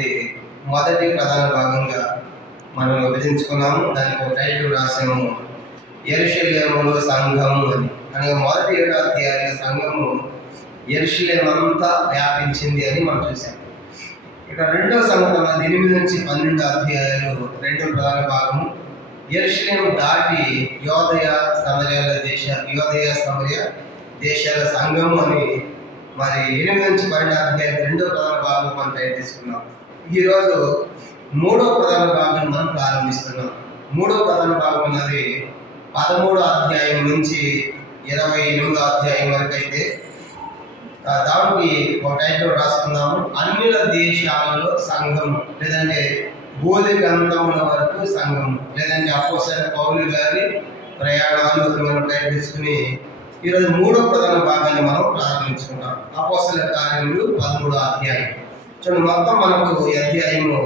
అనేది మొదటి ప్రధాన భాగంగా మనం విభజించుకున్నాము. దానికి ఒక టైటిల్ రాసాము, యెరూషలేములో సంఘము అని. అనగా మొదటి 7 అధ్యాయాల సంఘము యెరూషలేము అంతా వ్యాపించింది అని మనం చూసాం. ఇక రెండవ సంగతి అన్నది 8 నుంచి 12 అధ్యాయాలు రెండో ప్రధాన భాగము. యెరూషలేము దాటి యోదయ సమరయ దేశాల సంఘము అని మరి 8 నుంచి 12 అధ్యాయాలు రెండో ప్రధాన భాగం మనం టైప్ తీసుకున్నాం. ఈరోజు మూడో ప్రధాన భాగం మనం ప్రారంభిస్తున్నాం. మూడో ప్రధాన భాగం అన్నది 13 అధ్యాయం నుంచి 28 అధ్యాయం వరకు అయితే దానికి ఒక టైటిల్ రాసుకుందాము, అన్యుల దేశాలలో సంఘము, లేదంటే బోధి గ్రంథముల వరకు సంఘము, లేదంటే అపోస్తలుడైన పౌలు గారి ప్రయాణాలు మనం టైప్ తీసుకుని ఈరోజు మూడో ప్రధాన భాగాన్ని మనం ప్రారంభించుకుంటాం. అపోస్తలుల కార్యములు 13వ అధ్యాయం చూడండి. మొత్తం మనకు ఈ అధ్యాయము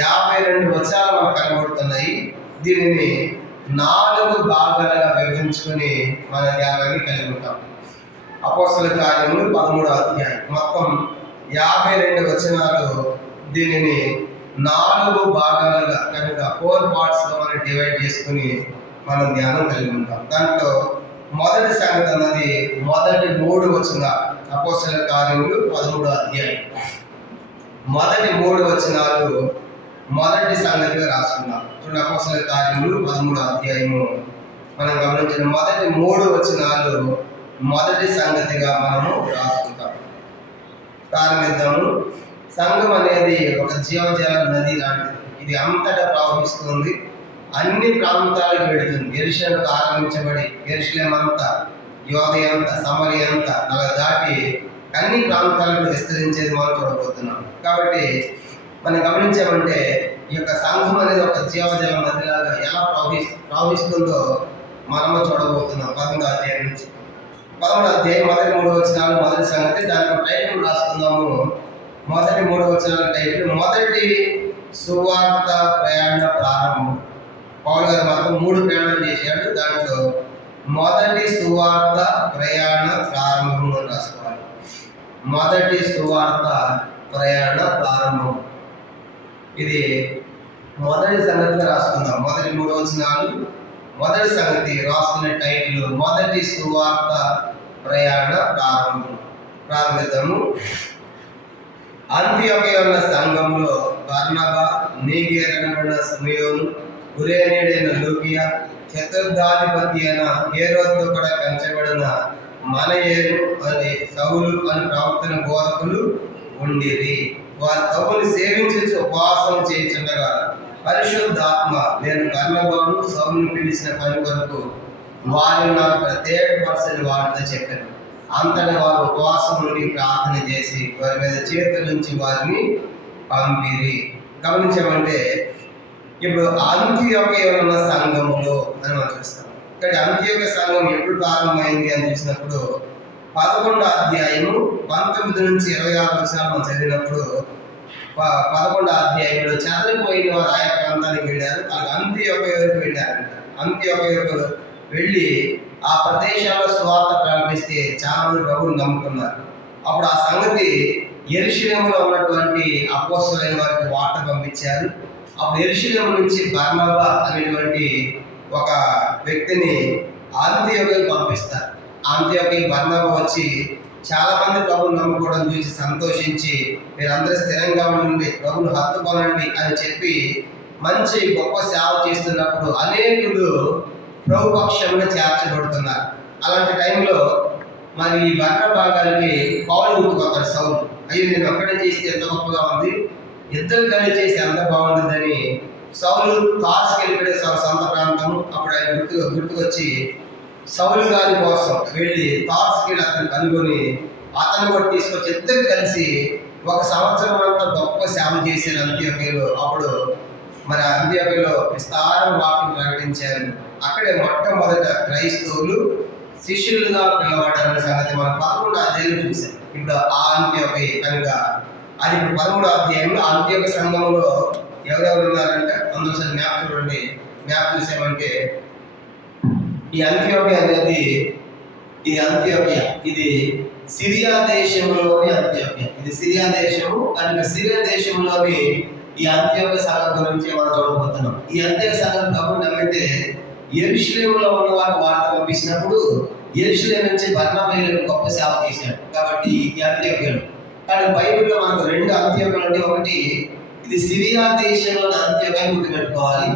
52 వచనాలు మనకు కనబడుతున్నాయి. దీనిని 4 భాగాలుగా విభజించుకొని మన ధ్యానాన్ని కలిగి ఉంటాం. అపోస్తలుల కార్యములు 13వ అధ్యాయం మొత్తం 52 వచనాలు. దీనిని 4 భాగాలుగా కనుక 4 పార్ట్స్గా మనం డివైడ్ చేసుకుని మనం ధ్యానం కలిగి ఉంటాం. దాంట్లో మొదటి సంగతి అన్నది మొదటి 3 వచనాలు. అపోస్తలుల కార్యములు 13వ అధ్యాయం మొదటి 3 వచనాలు మొదటి సంగతిగా రాసుకున్నాం. చూడండి, అపోస్తలుల కార్యములు 13వ అధ్యాయము మనం గమనించిన మొదటి 3 వచనాలు మొదటి సంగతిగా మనము రాసుకుంటాం. ప్రారంభిద్దాము. సంఘం అనేది ఒక జీవజల నది లాంటిది. ఇది అంతటా ప్రవహిస్తుంది, అన్ని ప్రాంతాలకు వెళుతుంది. యెరూషలేము ఆరంభించబడి యెరూషలేము అంతా, యోదయ అంతా, సమరయ అంతా అలా దాటి అన్ని ప్రాంతాలకు విస్తరించేది మనం చూడబోతున్నాం. కాబట్టి మనం గమనించామంటే ఈ యొక్క సంఘం అనేది ఒక జీవజల నదిలాగా ఎలా ప్రవహిస్తుందో మనము చూడబోతున్నాం. 11వ అధ్యాయం నుంచి 11వ అధ్యాయం మొదటి 3 వచనాలు మొదటి సంగతి. దానికి టైటిల్ రాసుకుందాము. మొదటి 3 వచనాల టైటిల్ మొదటి సువార్త ప్రయాణ ప్రారంభం. పౌలు గారు మొత్తం 3 ప్రయాణాలు చేశాడు. దాంట్లో మొదటి సువార్త ప్రయాణ ప్రారంభం అని రాసుకోవాలి. మొదటి సువార్త ప్రయాణ ప్రారంభం, ఇది మొదటి సంగతిగా రాసుకుందాం. మొదటి 3 వచనాలు మొదటి సంగతి రాసుకునే టైటిల్ మొదటి సువార్త ప్రయాణ ప్రారంభం. ప్రారంభిద్దాము. అంతియోకియ సంఘంలో బర్నబా, నీగేర్ అనబడిన సిమెయోను, కురేనీయుడైన లూకియా, చతుర్థాధిపతి అయిన హేరోదుతో కూడా పెంచబడిన మనయేలు అని సౌలు అని ప్రవక్తన బోధకులు ఉండిరి. వారు ప్రభుని సేవించి ఉపవాసం చేయించుండగా పరిశుద్ధాత్మ నేను బర్నబాను సౌలును పిలిచిన పని కొరకు వారిని నాకు ప్రత్యేకపరచని వారితో చెప్పాను. అంతటా వారు ఉపవాసం నుండి ప్రార్థన చేసి వారి మీద చేతుల నుంచి వారిని పంపిరి. గమనించామంటే ఇప్పుడు అంతియోకియలో ఉన్న సంఘములో అని మనం చూస్తాం. ఇక్కడ అంతియోకియ సంఘం ఎప్పుడు ప్రారంభమైంది అని చూసినప్పుడు 11వ అధ్యాయము 19 నుంచి 26 వచనాలు మనం చదివినప్పుడు 11వ అధ్యాయంలో చెదరిపోయిన వారు ఆయా ప్రాంతానికి వెళ్ళారు. అంతియోకియకు వెళ్ళారు. అంతియోకియకు వెళ్ళి ఆ ప్రదేశాల్లో సువార్త ప్రారంభిస్తే చాలా మంది ప్రభువుని నమ్ముకున్నారు. అప్పుడు ఆ సంగతి యెరూషలేములో ఉన్నటువంటి అపోస్తలులైన వారికి వార్త పంపించారు. అప్పుడు యెరూషలేము నుంచి బర్నబా అనేటువంటి ఒక వ్యక్తిని అంతియోకియకు పంపిస్తారు. అంతియోకియకు బర్నబా వచ్చి చాలా మంది ప్రభువుని నమ్ముకోవడం చూసి సంతోషించి మీరందరూ స్థిరంగా ఉండండి, ప్రభువును హత్తుకోనండి అని చెప్పి మంచి గొప్ప సేవ చేస్తున్నప్పుడు అనేకులు ప్రభు పక్షంలో చేర్చబడుతున్నారు. అలాంటి టైంలో మరి ఈ బర్నబా గారికి పౌలు గుర్తుకొస్తారు. సౌలు, అయ్యో నేను ఒక్కడే చేస్తే ఎంత గొప్పగా ఉంది, ఇద్దరు కలిసి చేస్తే ఎంత బాగుంటుందని సౌలు తార్సుకి వెళ్ళిపోయే సొంత ప్రాంతం. అప్పుడు ఆయన గుర్తుకొచ్చి సౌలు గారి కోసం వెళ్ళి తార్సుకి అతను కనుగొని అతను కూడా తీసుకొచ్చి ఇద్దరు కలిసి 1 సంవత్సరం అంతా గొప్ప సేవ చేశారు అంతియోకియలో. అప్పుడు మరి అంతియోకియలో విస్తారం వాక్యం ప్రకటించారు. అక్కడే మొట్టమొదట క్రైస్తవులు శిష్యులుగా పిలవబడాలనే సంగతి మనం 11వ అధ్యాయంలో చూసాం. ఇప్పుడు ఆ అంతియోకియ కనుక అది ఇప్పుడు 13వ అధ్యాయంలో అంతియోకియ సంఘంలో ఎవరెవరు ఉన్నారంటే అందుకోసం మ్యాప్ చూడండి. మ్యాప్ చూసామంటే ఈ అంతియోకియ అనేది ఇది సిరియా దేశంలోని అంత్యోక్య. ఇది సిరియా దేశము. కనుక సిరియా దేశంలోని ఈ అంత్యోక్య సంఘం గురించి మనం చూడబోతున్నాం. ఈ అంత్యోక్య సంఘం కబురు నమ్మితే యెరూషలేములో ఉన్న వారికి వార్త పంపించినప్పుడు యెరూషలేము నుంచి బర్నబాయులకు గొప్ప సేవ చేశాడు. కాబట్టి ఈ అంత్యోక్యలు. కానీ బైబిల్లో మనకు రెండు అంత్యోక్యలు అంటే, ఒకటి ఇది సిరియా దేశంలోని అంత్యోక్య గుర్తుపెట్టుకోవాలి.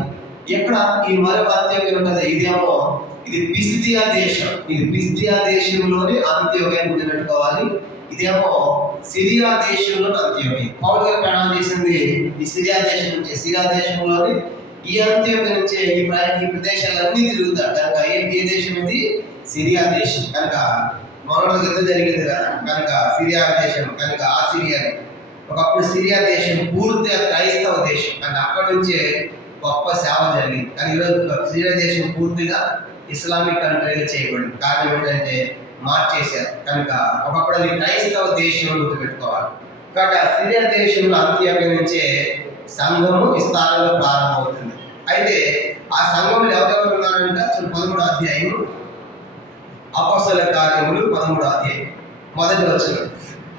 ఎక్కడ ఈ మరొక అంత్యోక్య ఉంటుంది, ఇది పిసిదియా దేశం. ఇది పిసిదియా దేశంలోని అంత్యోక్య గుర్తుపెట్టుకోవాలి. ఇదేమో సిరియా దేశంలోని అంత్యోక్య. పౌలు గారు ప్రయాణం చేసింది ఈ సిరియా దేశం నుంచి. సిరియా దేశంలోని ఈ అంత్యోక్య నుంచి ఈ ప్రదేశాలన్నీ తిరుగుతాడు. కనుక ఏ దేశం ఇది? సిరియా దేశం. కనుక మొదటి యుద్ధం జరిగింది కదా, కనుక సిరియా దేశం. కనుక ఆ సిరియాని ఒకప్పుడు సిరియా దేశం పూర్తిగా క్రైస్తవ దేశం. కనుక అక్కడి నుంచే గొప్ప సేవ జరిగింది. కానీ ఈరోజు సిరియా దేశం పూర్తిగా ఇస్లామిక్ కంట్రీగా చేయబడింది. కారణం ఏంటంటే మార్చేశారు. కనుక ఒకప్పుడు అది క్రైస్తవ దేశం గుర్తుపెట్టుకోవాలి. కాబట్టి ఆ సిరియా దేశంలో అంత్యోక్య నుంచే సంఘము విస్తారంలో ప్రారంభమవుతుంది. అయితే ఆ సంఘంలో ఎవరెవరు ఉన్నారంటే 13వ అధ్యాయం, అపోస్తలుల కార్యములు 13వ అధ్యాయం మొదటి వచనం.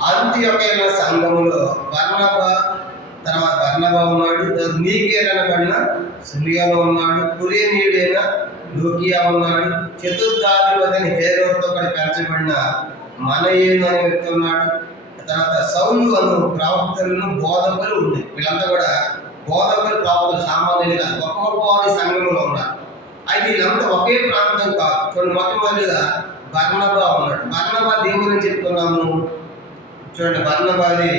అంత్యోక్య సంఘములో బర్నబా ఉన్నాడు, నీగేర్ అనబడిన సిరియా ఉన్నాడు, కురేనీయుడైన లూకియా ఉన్నాడు, చతుర్థాధిపతిని హేరోదుతో పెంచబడిన మనయేను అనే వ్యక్తి ఉన్నాడు. తర్వాత సౌలు అను ప్రవక్తలను బోధకులు ఉండే. వీళ్ళంతా కూడా బోధకులు ప్రవక్తలు సామాన్యులు కాదు, గొప్ప గొప్ప వారి సంఘంలో ఉన్నారు. అయితే వీళ్ళంతా ఒకే ప్రాంతం కాదు. చూడండి, మొట్టమొదటిగా బర్నబా ఉన్నాడు. బర్నబా దేని గురించి చెప్పుకున్నాము చూడండి. బర్నబాది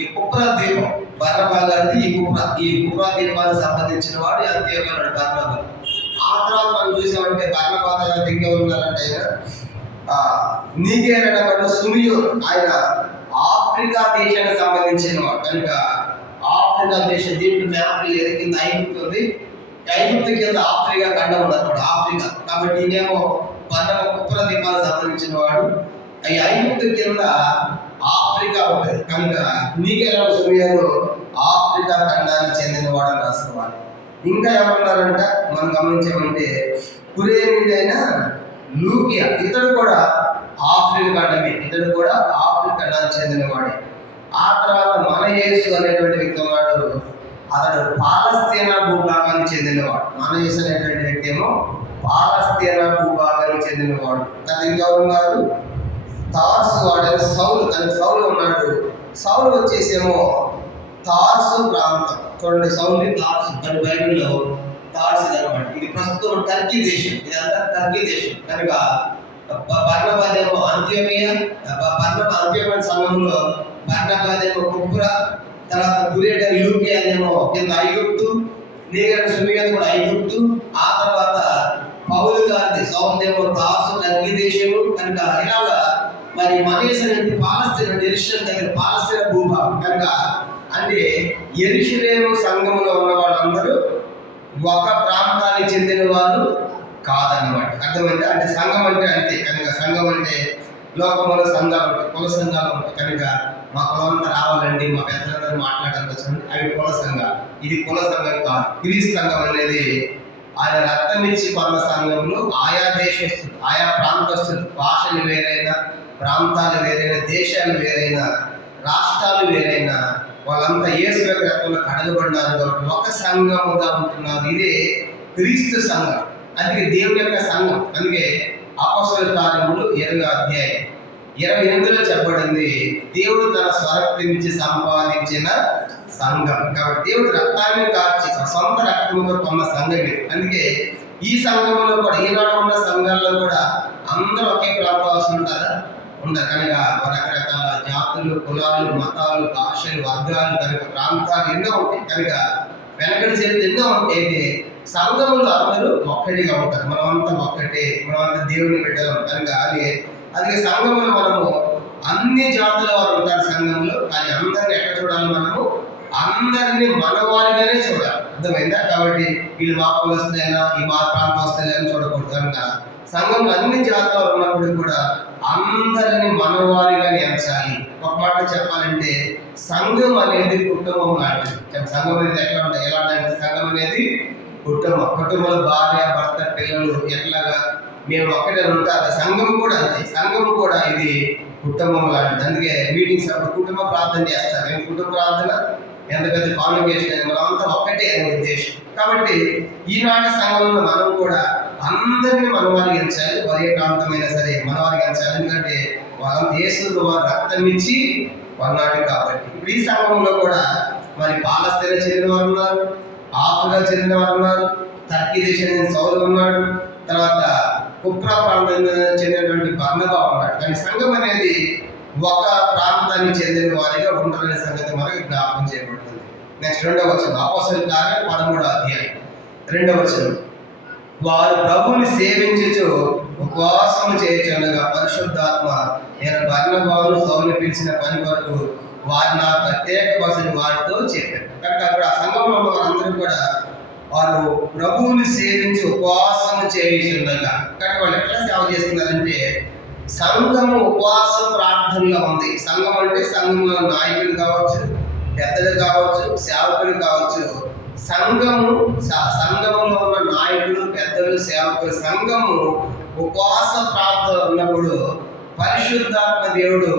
ఈ కుప్రా ద్వీపం. బర్నబా గారిది ఈ కుప్రా ద్వీపానికి సంబంధించిన వాడు అంత్యోక్య ఉన్నాడు బర్నబా. ఆ తర్వాత మనం చూసామంటే బర్నబా దగ్గర ఇంకెవరు ఉన్నారంటే నీగేర్ అనబడిన సుమియోన్. ఆయన ఆఫ్రికా దేశానికి సంబంధించిన వాడు. కనుక ఆఫ్రికా దేశం దీంట్లో మ్యాప్ కింద ఐగుప్తు ఉంది. ఐగుప్తు కింద ఆఫ్రికా ఖండం ఉన్నమాట ఆఫ్రికా. కాబట్టి ఈయనేమో బర్నబా కుప్రా ద్వీపానికి సంబంధించిన వాడు. ఈ ఐగుప్తు కింద ఆఫ్రికా ఉంటుంది. కనుక నీగేర్ సుమియోను ఆఫ్రికా ఖండానికి చెందిన వాడు అని రాసుకోవాలి. ఇంకా ఏమన్నారంట మనం గమనించామంటే కురేనీయుడైన లూకియా, ఇతడు కూడా ఆఫ్రికా ఖండమే. ఇతడు కూడా ఆఫ్రికా ఖండానికి చెందినవాడే. ఆ తర్వాత మనయేసు అనేటువంటి వ్యక్తి ఉన్నాడు. అతడు పాలస్తీనా భూభాగానికి చెందినవాడు. మనయేసు అనేటువంటి వ్యక్తి ఏమో పాలస్తీనా భూభాగానికి చెందినవాడు. తర్వాత ఇంకెవరు ఉన్నారు? తార్సు వాడైన సౌలు. కానీ సౌలు ఉన్నాడు. సౌలు వచ్చేసేమో తార్సు ప్రాంతం. చూడండి, సౌలు తార్సు. కానీ బైబిల్లో తార్సు అనమాట. ఇది ప్రస్తుతం టర్కీ దేశం. ఇదంతా టర్కీ దేశం. కనుక బర్నబాదేమో అంత్యోక్య. అంత్యోక్య సంఘంలో బర్నబాదేమో కుప్రా, తర్వాత కురేనీయుడైన లూకియా అనేమో కింద ఐగుప్తు, నీగేర్ సుమియోను కూడా ఐగుప్తు. ఆ తర్వాత పౌలు గారిది సౌదేమో తార్సు టర్కీ దేశము. కనుక ఇలాగా మరి మనయేసు అనేది పాలస్తీనా, యెరూషలేము దగ్గర పాలస్తీనా భూభాగం. కనుక అంటే యెరూషలేము సంఘములో ఉన్న వాళ్ళందరూ ఒక ప్రాంతానికి చెందిన వాళ్ళు కాదన్నమాట. అర్థమైందా? అంటే సంఘం అంటే అంతే. కనుక సంఘం అంటే లోకంలో సంఘాలు ఉంటాయి, కుల సంఘాలు ఉంటాయి. కనుక మా కులంతా రావాలండి, మా పెద్దలందరూ మాట్లాడాలని వచ్చింది, అవి కుల సంఘాలు. ఇది కుల సంఘం కాదు. క్రీస్తు సంఘం అనేది ఆయన రక్తం ఇచ్చి కొన్న సంఘంలో ఆయా దేశస్తులు, ఆయా ప్రాంతస్తులు, భాషలు వేరైనా, ప్రాంతాలు వేరైనా, దేశాలు వేరైనా, రాష్ట్రాలు వేరైనా, వాళ్ళంతా యేసు యొక్క రక్తంలో కడగబడినారు కాబట్టి ఒక సంఘముగా ఉంటున్నారు. ఇదే క్రీస్తు సంఘం. అందుకే దేవుని యొక్క సంఘం. అందుకే అపోస్తలుల కార్యములు 20వ అధ్యాయం 28లో చెప్పబడింది, దేవుడు తన స్వరక్తినిచ్చి సంపాదించిన సంఘం. కాబట్టి దేవుడు రక్తాన్ని కార్చి సొంత రక్తంలో కొన్న సంఘం ఇది. అందుకే ఈ సంఘంలో కూడా, ఈనాడు ఉన్న సంఘాల్లో కూడా అందరూ ఒకే ప్రాంతవాసులు ఉంటారా? ఉండరు. కనుక రకరకాల జాతులు, కులాలు, మతాలు, భాషలు, వర్గాలు, కనుక ప్రాంతాలు ఎన్నో ఉంటాయి. కనుక వెనకటి చరిత్ర ఎన్నో ఉంటాయి. సంఘంలో అందరూ ఒక్కటిగా ఉంటారు. మనమంతా ఒక్కటే, మనమంతా దేవుని బిడ్డలం. కనుక అది సంఘంలో మనము అన్ని జాతుల వారు ఉంటారు సంఘంలో. కానీ అందరిని ఎక్కడ చూడాలి? మనము అందరినీ మనవారిగానే చూడాలి. అర్థమైందా? కాబట్టి వీళ్ళు మా కులస్తులైనా, ఈ మా ప్రాంతస్తులైనా చూడకూడదు. కనుక సంఘంలో అన్ని జాతులు ఉన్నప్పుడు కూడా అందరినీ మనవారిగానే ఎంచాలి. ఒక మాట చెప్పాలంటే సంఘం అనేది కుటుంబం లాంటిది. సంఘం అనేది ఎట్లా ఉంటాయి? ఎలా అంటే సంఘం అనేది కుటుంబంలో భార్య, భర్త, పిల్లలు ఎట్లాగా మేము ఒక్కటే ఉంటారు. సంఘం కూడా అంతే. సంఘం కూడా ఇది కుటుంబం లాంటిది. అందుకే మీటింగ్స్ అప్పుడు కుటుంబ ప్రార్థన చేస్తారు. మేము కుటుంబ ప్రార్థన ఎంత పెద్ద కాన్వకేషన్, మనం అంతా ఒక్కటే అనే ఉద్దేశం. కాబట్టి ఈనాటి సంఘంలో మనం కూడా అందరినీ మనవారిగించాలి. ఒరే ప్రాంతమైనా సరే మనవారిగించాలి. ఎందుకంటే వాళ్ళంతా యేసుకు వారు రక్తం ఇచ్చి కొన్నాడు కాబట్టి. ఇప్పుడు ఈ సంఘంలో కూడా మరి పాలస్తీనా చెందిన వారు ఉన్నారు, ఆఫ్రికా చెందిన వారు ఉన్నారు, టర్కీ దేశం చెందిన సౌలు ఉన్నాడు, తర్వాత కుప్రా ప్రాంతం చెందినటువంటి బర్నబా ఉన్నాడు. కానీ సంఘం అనేది ఒక ప్రాంతానికి చెందిన వారిగా ఉండాలనే సంగతి మనకు జ్ఞాపకం చేయబడుతుంది. నెక్స్ట్ 2వ వచనం, అపోస్తలుల కార్యం 13వ అధ్యాయం 2వ వచనం, వారు ప్రభువుని సేవించుచు ఉపవాసము చేయుచుండగా పరిశుద్ధాత్మ నేను బర్నబాను సౌలుని పిలిచిన పని కొరకు వారు నా ప్రత్యేక బస్సుని వారితో చెప్పారు. కనుక అక్కడ ఆ సంఘంలో ఉన్న వారందరూ కూడా వారు ప్రభువుని సేవించి ఉపవాసము చేయుచుండగా, కనుక వాళ్ళు ఎట్లా సేవ చేస్తున్నారంటే సంఘము ఉపవాస ప్రార్థనలో ఉంది. సంఘం అంటే సంఘంలో నాయకులు కావచ్చు, పెద్దలు కావచ్చు, సేవకులు కావచ్చు. సంఘములో ఉన్న నాయకులు, పెద్దలు, సేవకులు, సంఘము ఉపవాస ప్రార్థన ఉన్నప్పుడు పరిశుద్ధాత్మ దేవుడు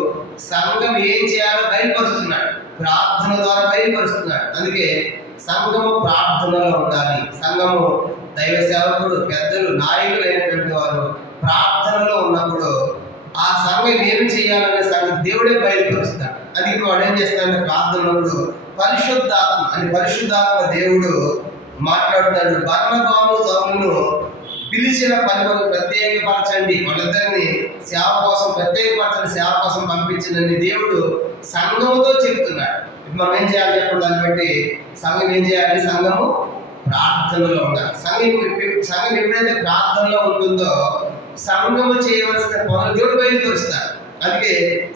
సంఘం ఏం చేయాలో బయలుపరుస్తున్నాడు, ప్రార్థన ద్వారా బయలుపరుస్తున్నాడు. అందుకే సంఘము ప్రార్థనలో ఉండాలి. సంఘము దైవ సేవకుడు, పెద్దలు, నాయకులు అయినటువంటి వారు ప్రార్థనలో ఉన్నప్పుడు ఆ సంఘం ఏమి చేయాలనే సంగతి దేవుడే బయలుపరుస్తాడు. అందుకే వాడు ఏం చేస్తాడంటే ప్రార్థనలో పరిశుద్ధాత్మ దేవుడు మాట్లాడుతాడు. బర్నబాను సౌలును పిలిచిన పని వరకు ప్రత్యేకపరచండి, వాళ్ళిద్దరిని సేవ కోసం ప్రత్యేకపరచండి, సేవ కోసం పంపించండి దేవుడు సంఘముతో చెప్తున్నాడు. మనం ఏం చేయాలి చెప్పండి. దాన్ని బట్టి సంఘం ఏం చేయాలి? సంఘము ప్రార్థనలో ఉండాలి. సంఘం ఎప్పుడైతే ప్రార్థనలో ఉంటుందో సంఘము చేయవలసిన పనులు దేవుడు బయలుపరుస్తాడు. అందుకే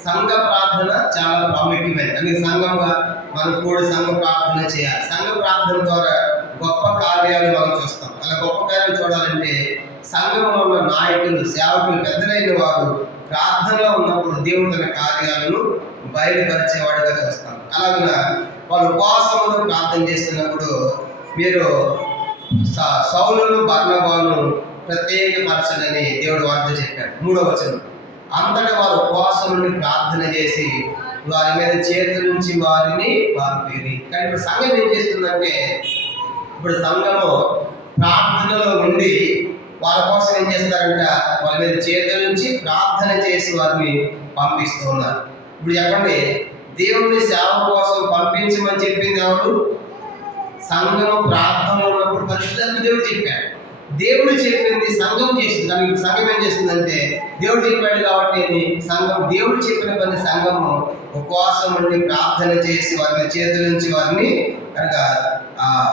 సంఘ ప్రార్థన చాలా ప్రాముఖ్యమైనది. అందుకే సంఘంగా మనం కూడా సంఘ ప్రార్థన చేయాలి. సంఘ ప్రార్థన ద్వారా గొప్ప కార్యాలు మనం చూస్తాం. అలా గొప్ప కార్యాలు చూడాలంటే సంఘంలో ఉన్న నాయకులు, సేవకులు, పెద్దలైన వారు ప్రార్థనలో ఉన్నప్పుడు దేవుడు తన కార్యాలను బయలుపరిచేవాడుగా చూస్తాం. అలాగే వాళ్ళు ఉపవాసంలో ప్రార్థన చేస్తున్నప్పుడు మీరు సౌలును బర్నబాను ప్రత్యేకపరచని దేవుడు వారితో చెప్పాడు. 3వ వచనం, అంతటా వారు ఉపవాసం నుండి ప్రార్థన చేసి వారి మీద చేతుల నుంచి వారిని పంపిరి. కానీ ఇప్పుడు సంఘం ఏం చేస్తుందంటే, ఇప్పుడు సంఘము ప్రార్థనలో ఉండి వాళ్ళ కోసం ఏం చేస్తారంట, వాళ్ళ మీద చేతుల నుంచి ప్రార్థన చేసి వారిని పంపిస్తూ ఉన్నారు. ఇప్పుడు చెప్పండి, దేవుని సేవ కోసం పంపించమని చెప్పింది ఎవరు? సంఘము ప్రార్థనలో ఉన్నప్పుడు పరిశుద్ధాత్మ దేవుడు చెప్పాడు. దేవుడు చెప్పింది సంఘం చేసింది. కానీ ఇప్పుడు సంఘం ఏం చేస్తుందంటే, దేవుడు చెప్పాడు కాబట్టి సంఘం దేవుడు చెప్పిన పని సంఘము ఉపవాసం నుండి ప్రార్థన చేసి వారిని చేతుల నుంచి వారిని కనుక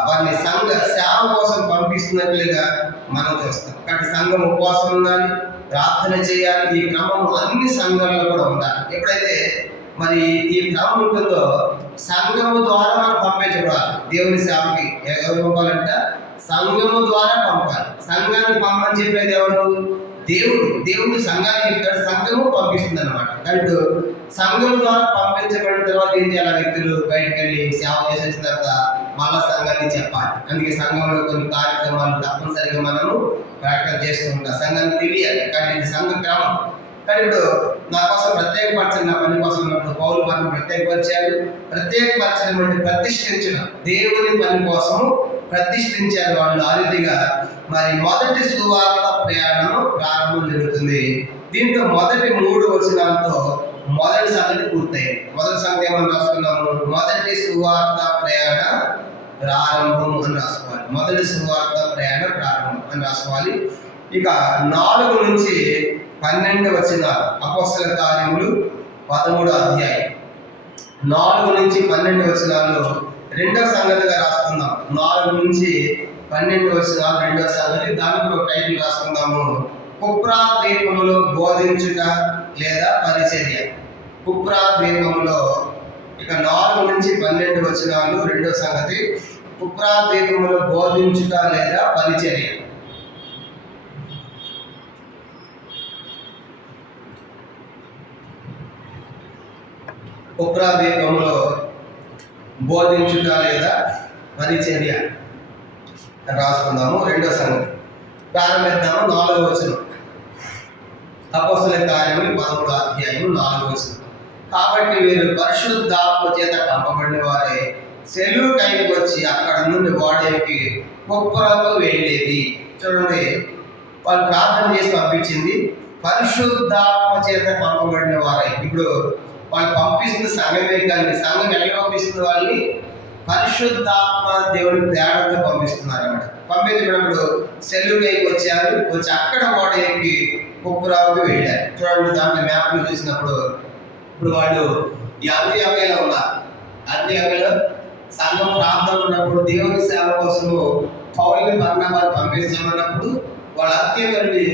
వారిని సంఘ సేవ కోసం పంపిస్తున్నట్లుగా మనం చూస్తాం. కాబట్టి సంఘం ఉపవాసం ఉండాలి, ప్రార్థన చేయాలి. ఈ క్రమం అన్ని సంఘాల్లో కూడా ఉండాలి. ఎప్పుడైతే మరి ఈ క్రమం ఉంటుందో సంఘము ద్వారా మనం పంపించబడాలి. దేవుని సేవకి ఎవరు పంపాలంట? సంఘము ద్వారా పంపాలి. సంఘాన్ని పంపని చెప్పేది ఎవరు? దేవుడు సంఘానికి చెప్తాడు, సంఘము పంపిస్తుంది అనమాట. కాబట్టి సంఘం ద్వారా పంపించబడిన తర్వాత ఏం చేయాలి? వ్యక్తులు బయటకు వెళ్ళి సేవ చేసేసిన తర్వాత మళ్ళా సంఘాన్ని చెప్పాలి. అందుకే సంఘంలో కొన్ని కార్యక్రమాలు తప్పనిసరిగా మనము ప్రకటన చేస్తూ ఉంటాం. సంఘానికి తెలియాలి. కానీ ఇది సంఘ క్రమం. కానీ ఇప్పుడు నా కోసం ప్రత్యేకపరచండి, నా పని కోసం ఉన్నప్పుడు పౌలు పని ప్రత్యేకపరిచాడు. ప్రత్యేకపరచడం అంటే ప్రతిష్ఠించడం, దేవుని పని కోసము ప్రతిష్ఠించారు వాళ్ళు. ఆ రీతిగా మరి మొదటి సువార్త ప్రయాణం ప్రారంభం జరుగుతుంది. దీంతో మొదటి 3 వచనాలతో మొదటి సంగతి పూర్తయింది. మొదటి సంగతి ఏమని రాసుకున్నాము? మొదటి సువార్త ప్రయాణ ప్రారంభం అని రాసుకోవాలి. మొదటి సువార్త ప్రయాణ ప్రారంభం అని రాసుకోవాలి. ఇక 4 నుంచి 12 వచనాలు అపోస్తలుల కార్యములు 13వ అధ్యాయం 4 నుంచి 12 వచనాలు రెండవ సంగతిగా రాసుకుందాం. 4 నుంచి 12 వచనాలు రెండవ సంగతి. దానికి ఒక టైటిల్ రాసుకుందాము, కుప్రా ద్వీపములో బోధించుట లేదా పరిచర్య. కుప్రా ద్వీపంలో ఇక 4 నుంచి 12 వచనాలు రెండవ సంగతి, కుప్రా ద్వీపములో బోధించుట లేదా పరిచర్య. కుప్రా ద్వీపంలో బోధించుట లేదా పరిచర్య రాసుకుందాము. రెండో సంగతి ప్రారంభిద్దాము. 4వ వచనం, అపోస్తలుల కార్యములు 13వ అధ్యాయము 4వ వచనం. కాబట్టి వీరు పరిశుద్ధాత్మ చేత పంపబడిన వారే సెలవుకైకి వచ్చి అక్కడ నుండి వాడేకి కుప్పరకు వెళ్ళేది. చూడండి, వాళ్ళు ప్రార్థన చేసి పంపించింది పరిశుద్ధాత్మ చేత పంపబడిన వారే. ఇప్పుడు వాళ్ళు పంపిస్తుంది సంఘమే, కానీ సంఘం ఎట్లా పంపిస్తుంది? వాళ్ళని పరిశుద్ధాత్మ దేవుని ప్రేరణతో పంపిస్తున్నారు అన్నమాట. పంపించినప్పుడు సెలవుకైకి వచ్చారు, వచ్చి అక్కడ వాడేకి కుప్పరావుకి వెళ్ళారు. చూడండి, దాంట్లో మ్యాప్లు చూసినప్పుడు ఇప్పుడు వాళ్ళు ఈ అంత్యోక్యలో ఉన్నారు. అంత్యోక్యలో సంఘం ప్రాంతం ఉన్నప్పుడు దేవుని సేవ కోసము పౌలుని బర్నబాను పంపించామన్నప్పుడు వాళ్ళ అంత్యోక్యని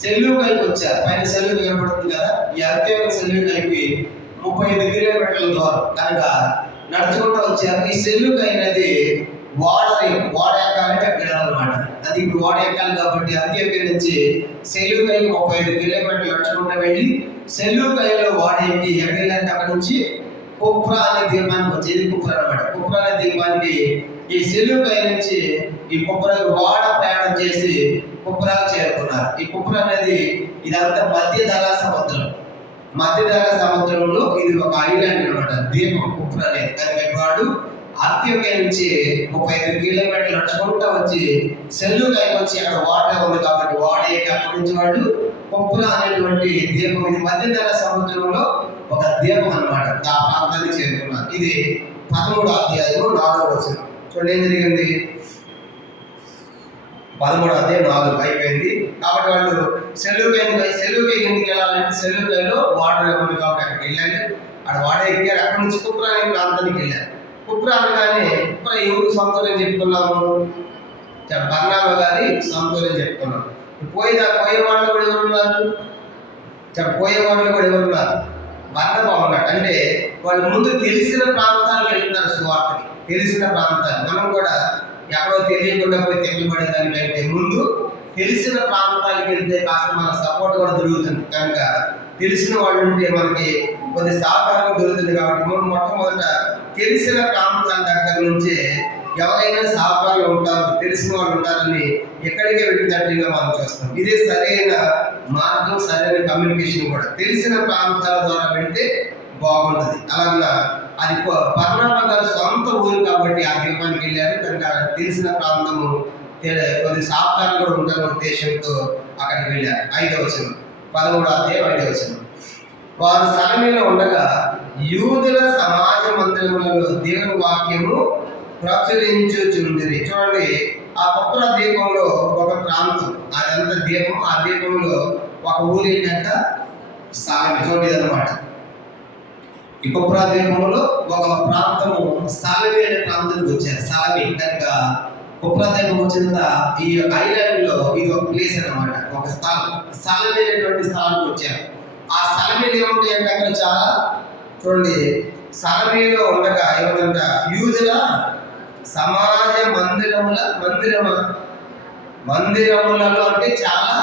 సెలవుకైకి వచ్చారు. పైన సెలవు కనబడుతుంది కదా, ఈ అంత్యోక్య సెలవుకైకి 35 కిలోమీటర్ల దూరం కనుక నడుచుకుంటూ వచ్చారు. ఈ సెలవుకై అనేది వాడ ఎక్కాలంటే అక్కడ వెళ్ళాలన్నమాట. అది ఇప్పుడు వాడ ఎక్కాలి కాబట్టి అంత్యోక్య నుంచి సెలవుకైకి 35 కిలోమీటర్లు నడుచుకుంటూ వెళ్ళి సెలవుకైలో వాడ ఎక్కి ఎక్కడ వెళ్ళాలంటే అక్కడ నుంచి కుప్రా అనే దీపానికి వచ్చేది. కుప్రా అనమాట. కుప్రా అనే దీపానికి ఈ సెలవుకై నుంచి ఈ కుప్రాకి వాడ ప్రయాణం చేసి కుప్రాకు చేరుకున్నారు. ఈ కుప్రా అనేది ఇదంతా మధ్యధరా సముద్రం. మధ్యధరా సముద్రంలో ఇది ఒక ఐలాండ్ అనమాట, దీపం కుప్రా అనేది. కనుక వాడు అంత్యోక్య నుంచి 35 కిలోమీటర్లు నడుచుకుంటూ వచ్చి సెలవుకైకి వచ్చి అక్కడ వాటర్ ఉంది కాబట్టి వాడేకి అక్కడి నుంచి వాళ్ళు కుప్రా అనేటువంటి దీపం, ఇది మధ్యధరా సముద్రంలో ఒక దీపం అన్నమాట, ఆ ప్రాంతాన్ని చేరుకున్నారు. ఇది 13వ అధ్యాయము 4వ వచనం. చూడండి ఏం జరిగింది. 13వ అధ్యాయం 4 అయిపోయింది. కాబట్టి వాళ్ళు సెలవుకై ఎందుకు వెళ్ళాలంటే సెలవుకైలో వాటర్ ఉంది కాబట్టి అక్కడికి వెళ్ళాలి. అక్కడ వాటర్ ఎక్కారు. అక్కడి నుంచి కుప్రా అనే ప్రాంతానికి వెళ్ళారు. కుప్రా అనగానే కుప్రా ఎవరు సొంతూరం చెప్పుకున్నాము? బర్నాబా గారి సొంతూరం చెప్పుకున్నాము. పోయే వాళ్ళు కూడా ఎవరున్నారు? పోయేవాళ్ళు కూడా ఎవరున్నారు? బర్నబా ఉన్నాడు. అంటే వాళ్ళు ముందు తెలిసిన ప్రాంతాలకు వెళ్తున్నారు సువార్తకి. తెలిసిన ప్రాంతాలు మనం కూడా ఎక్కడో తెలియకుండా పోయి తెగిపడే దానికంటే ముందు తెలిసిన ప్రాంతాలకు వెళ్తే కాస్త మన సపోర్ట్ కూడా దొరుకుతుంది. కనుక తెలిసిన వాళ్ళు ఉంటే మనకి కొద్ది సహకారం దొరుకుతుంది. కాబట్టి మనం మొట్టమొదట తెలిసిన ప్రాంతాల దగ్గర నుంచే ఎవరైనా సహకారులు ఉంటారు, తెలిసిన వాళ్ళు ఉంటారని ఎక్కడికే వెళ్ళినట్టుగా మనం చూస్తాం. ఇదే సరైన మార్గం, సరైన కమ్యూనికేషన్ కూడా. తెలిసిన ప్రాంతాల ద్వారా వెళ్తే బాగుంటుంది. అలాగే అది బర్నబా గారి సొంత ఊరు కాబట్టి ఆ దీపానికి వెళ్ళారు. కనుక తెలిసిన ప్రాంతము కొద్ది సహకారం కూడా ఉంటారనే ఉద్దేశంతో అక్కడికి వెళ్ళారు. 5వ వచనం, 13వ అధ్యాయం 5వ వచనం. వారు సలమీలో ఉండగా యూదుల సమాజ మందిరములలో దేవుని వాక్యము ప్రచురించుచుండిరి. చూడండి, ఆ కుప్రా దీపంలో ఒక ప్రాంతం, అదంతా దీపం. ఆ దీపంలో ఒక ఊరు ఏంటంటే సాలమి. చూడండి ఇదన్నమాట. ఈ కుప్రా ద్వీపంలో ఒక ప్రాంతము సాలమి అనే ప్రాంతానికి వచ్చారు. సాలమి కనుక కుప్రా ద్వీపం వచ్చిన ఈ ఐలాండ్ లో ఇది ఒక ప్లేస్ అన్నమాట, ఒక స్థలం. సాలమి అనేటువంటి స్థలానికి వచ్చారు. ఆ సాలమీలో ఏముంటాయి అంటే అక్కడ చాలా, చూడండి, సాలమీలో ఉండగా ఏమంట యూదుల సమాజ మందిరములలో అంటే చాలా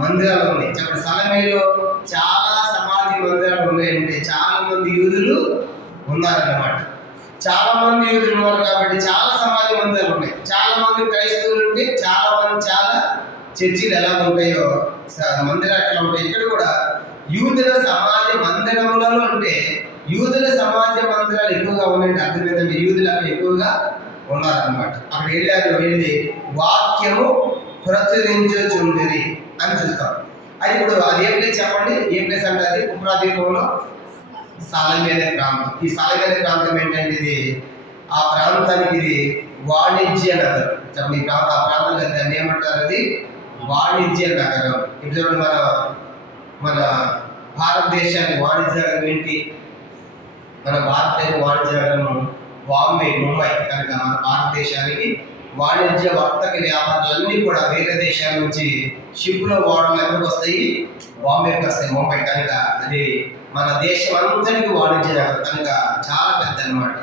మందిరాలు ఉన్నాయి. చెప్పండి, సాలమీలో చాలా సమాధి మందిరాలు ఉన్నాయంటే చాలా మంది యూదులు ఉన్నారన్నమాట. చాలా మంది యూదులు ఉన్నారు కాబట్టి చాలా సమాధి మందిరాలు ఉన్నాయి. చాలా మంది క్రైస్తవులు ఉంటే చాలా మంది, చాలా చర్చిలు ఎలా ఉంటాయో మందిరాలు ఎట్లా ఉంటాయి. ఇక్కడ కూడా యూదుల సమాజ మందిరములలో అంటే యూదుల సమాజ మందిరాలు ఎక్కువగా ఉన్నాయంటే అర్థం ఏంటంటే యూదులు అక్కడ ఎక్కువగా ఉన్నారన్నమాట. అక్కడ వెళ్ళి వాక్యము ప్రచురించుచుండిరి అని చూస్తాం. అది ఇప్పుడు అది ఏం ప్లేస్ చెప్పండి, ఏం ప్లేస్ అంటే అది కుప్రా ద్వీపంలో సాలమి అనే ప్రాంతం. ఈ సాలమి అనే ప్రాంతం ఏంటంటే ఇది ఆ ప్రాంతానికి ఇది వాణిజ్య నగరం. చెప్పండి, ఈ ప్రాంతం, ఆ ప్రాంతం దాన్ని ఏమంటారు? అది వాణిజ్య నగరం. ఇప్పుడు చూడండి, మన భారతదేశానికి వాణిజ్య నగరం ఏంటి? మన భారతదేశ వాణిజ్య నగరం బాంబే, ముంబై. కనుక మన భారతదేశానికి వాణిజ్య వర్తక వ్యాపారాలన్నీ కూడా వేరే దేశాల నుంచి షిప్లో ఓడలు ఎక్కడికి వస్తాయి? బాంబేకి వస్తాయి, ముంబై. కనుక అది మన దేశం అంతటికి వాణిజ్య నగరం. కనుక చాలా పెద్ద అన్నమాట.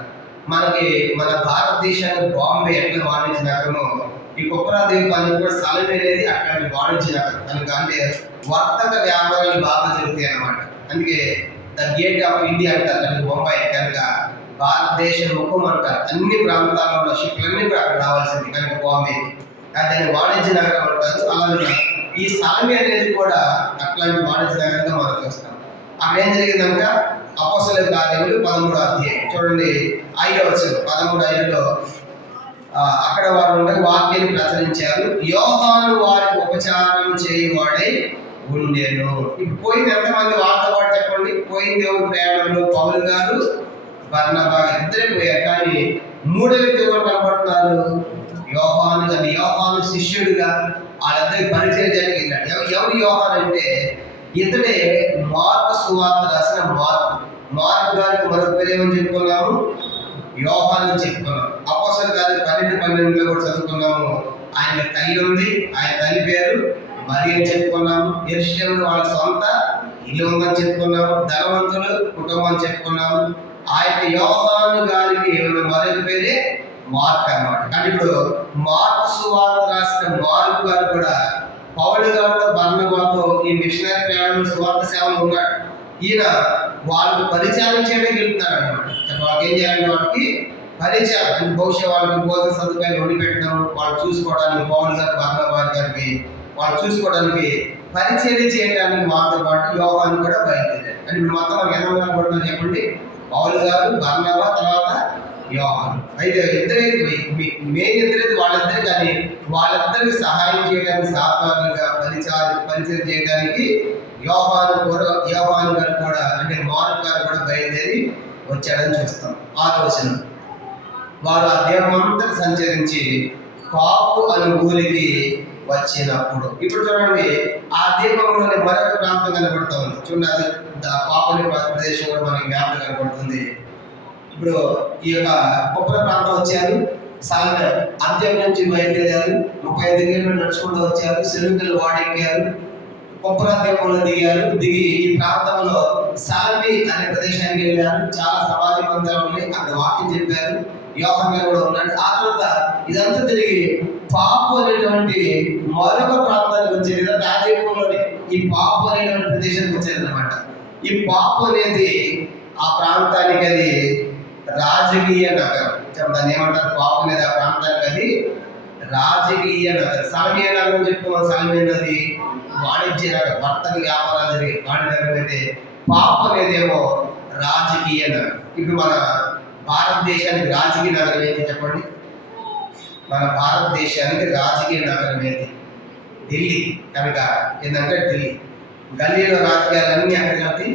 మన భారతదేశానికి బాంబే ఎట్లా వాణిజ్య నగరమో ఈ కుప్రా ద్వీపానికి కూడా సాలమి అనేది అట్లాంటి వాణిజ్య నగరం. కనుక అంటే వర్తక వ్యాపారాలు బాగా జరుగుతాయి అన్నమాట. అందుకే ద గేట్ ఆఫ్ ఇండియా అంటారు ముంబై. కనుక భారతదేశ ముఖం అంటారు. అన్ని ప్రాంతాల్లో షిప్లన్నీ కూడా అక్కడ రావాల్సింది. కనుక బాంబే దాన్ని వాణిజ్య నగరం అంటారు. అలాగే ఈ సామి అనేది కూడా అట్లాంటి వాణిజ్య నగరంగా మనం చూస్తాం. అక్కడ ఏం జరిగిందంటే అపోస్తలుల కార్యములు 13వ అధ్యాయం చూడండి 5వ వచనం 13:5లో అక్కడ వారు ఉండే వాక్యాన్ని ప్రచురించారు. యోహాను వారికి ఉపచారం చేయువాడై ఉండెను. ఇప్పుడు పోయింది ఎంతమంది వార్త పాటు చెప్పండి. పోయింది ఎవరు ప్రయాణంలో? పౌలు గారు, బర్నబా ఇద్దరే పోయారు. కానీ మూడో వ్యక్తి ఎవరు కనబడుతున్నారు? యోహాను. కానీ యోహాను శిష్యుడిగా వాళ్ళందరికీ పరిచయం జరిగిందండి. ఎవరు యోహాను అంటే ఇతడే మార్కు సువార్త రాసిన మార్కు గారికి మరొక పేరు ఏమని చెప్పుకున్నాము? యోహాను అని చెప్పుకున్నాం. అపోస్తలుల కార్యాలు 12:12లో కూడా చదువుకున్నాము. ఆయన తల్లి ఉంది, ఆయన తల్లి పేరు మరి అని చెప్పుకున్నాము. యెరూషలేములో వాళ్ళ సొంత ఇల్లు ఉందని చెప్పుకున్నాము. ధనవంతులు కుటుంబం అని చెప్పుకున్నాము. ఆయన యోహాను గారికి మరొక పేరే మార్క్ అన్నమాట. కానీ ఇప్పుడు మార్కు సువార్త రాసిన మార్కు గారు కూడా పౌలు గారితో బర్నబాతో ఈ మిషనరీ ప్రయాణంలో సువార్త సేవలు ఉన్నాడు. ఈయన వాళ్ళకు పరిచయం చేయడానికి వెళ్తున్నాడు అనమాట. వాళ్ళకి ఏం చేయాలంటే వాళ్ళకి పరిచయం, బహుశా వాళ్ళకి భోజన సదుపాయాలు వండి పెట్టడం, వాళ్ళు చూసుకోవడానికి పౌలు గారు బర్నబా గారికి వాళ్ళు చూసుకోవడానికి పరిచయం చేయడానికి మాతో పాటు యోహాను కూడా బయలుదేరారు. అంటే ఇప్పుడు మొత్తం మనకి ఎంత కనబడుతున్నారు చెప్పండి? పౌలు గారు, బర్నబా, తర్వాత యోహాను. అయితే మెయిన్ ఇద్దరైతే వాళ్ళిద్దరే. కానీ వాళ్ళిద్దరికి సహాయం చేయడానికి సహకారులుగా పరిచయం చేయడానికి యోహాను గారు కూడా అంటే మార్కు గారు కూడా బయలుదేరి వచ్చాడని చూస్తాం. 6వ వచనం వారు ఆ దేహమంతా సంచరించి పాపు అనే ఊరికి వచ్చినప్పుడు, ఇప్పుడు చూడండి ఆ దీపంలోని మరొక ప్రాంతం కనబడుతూ ఉంది. చూడండి, పాపని ప్రదేశం కూడా మనకి జ్ఞాపకం కనబడుతుంది. ఇప్పుడు ఈ యొక్క కుప్పల ప్రాంతం వచ్చారు, అంత్యం నుంచి బయలుదేరారు, 35 కిలోమీటర్లు నడుచుకుంటూ వచ్చారు, సెలుకలు వాడెక్కారు, కుప్పల దీపంలో దిగారు. దిగి ఈ ప్రాంతంలో సాల్మి అనే ప్రదేశానికి వెళ్ళారు. చాలా సమాధి మందిరాలు ఉన్నాయి, అక్కడ వాక్యం చెప్పారు. యోహాను కూడా ఉన్నాడు. ఆ తర్వాత ఇదంతా తిరిగి పాపు అనేటువంటి మరొక ప్రాంతానికి వచ్చేది. ఇదంతా ఆ దీపంలోనే ఈ పాపు అనేటువంటి ప్రదేశానికి వచ్చేది అనమాట. ఈ పాపు అనేది ఆ ప్రాంతానికి అది రాజకీయ నగరం. దాన్ని ఏమంటారు? పాపు అనేది ఆ ప్రాంతానికి అది రాజకీయ నగరం. సాల్మియా నగరం చెప్పుకున్నాం. సాల్మియా నది వాణిజ్య నగరం, వర్తక వ్యాపారాలు జరిగే వాణిజ్య నగరం అయితే పాపు అనేది ఏమో రాజకీయ నగరం. ఇప్పుడు మన భారతదేశానికి రాజకీయ నగరం ఏంటి చెప్పండి? మన భారతదేశానికి రాజకీయ నగరం ఏంటి? ఢిల్లీ. కనుక ఏంటంటే ఢిల్లీ గల్లీలో రాజకీయాలన్నీ అక్కడ కలిపి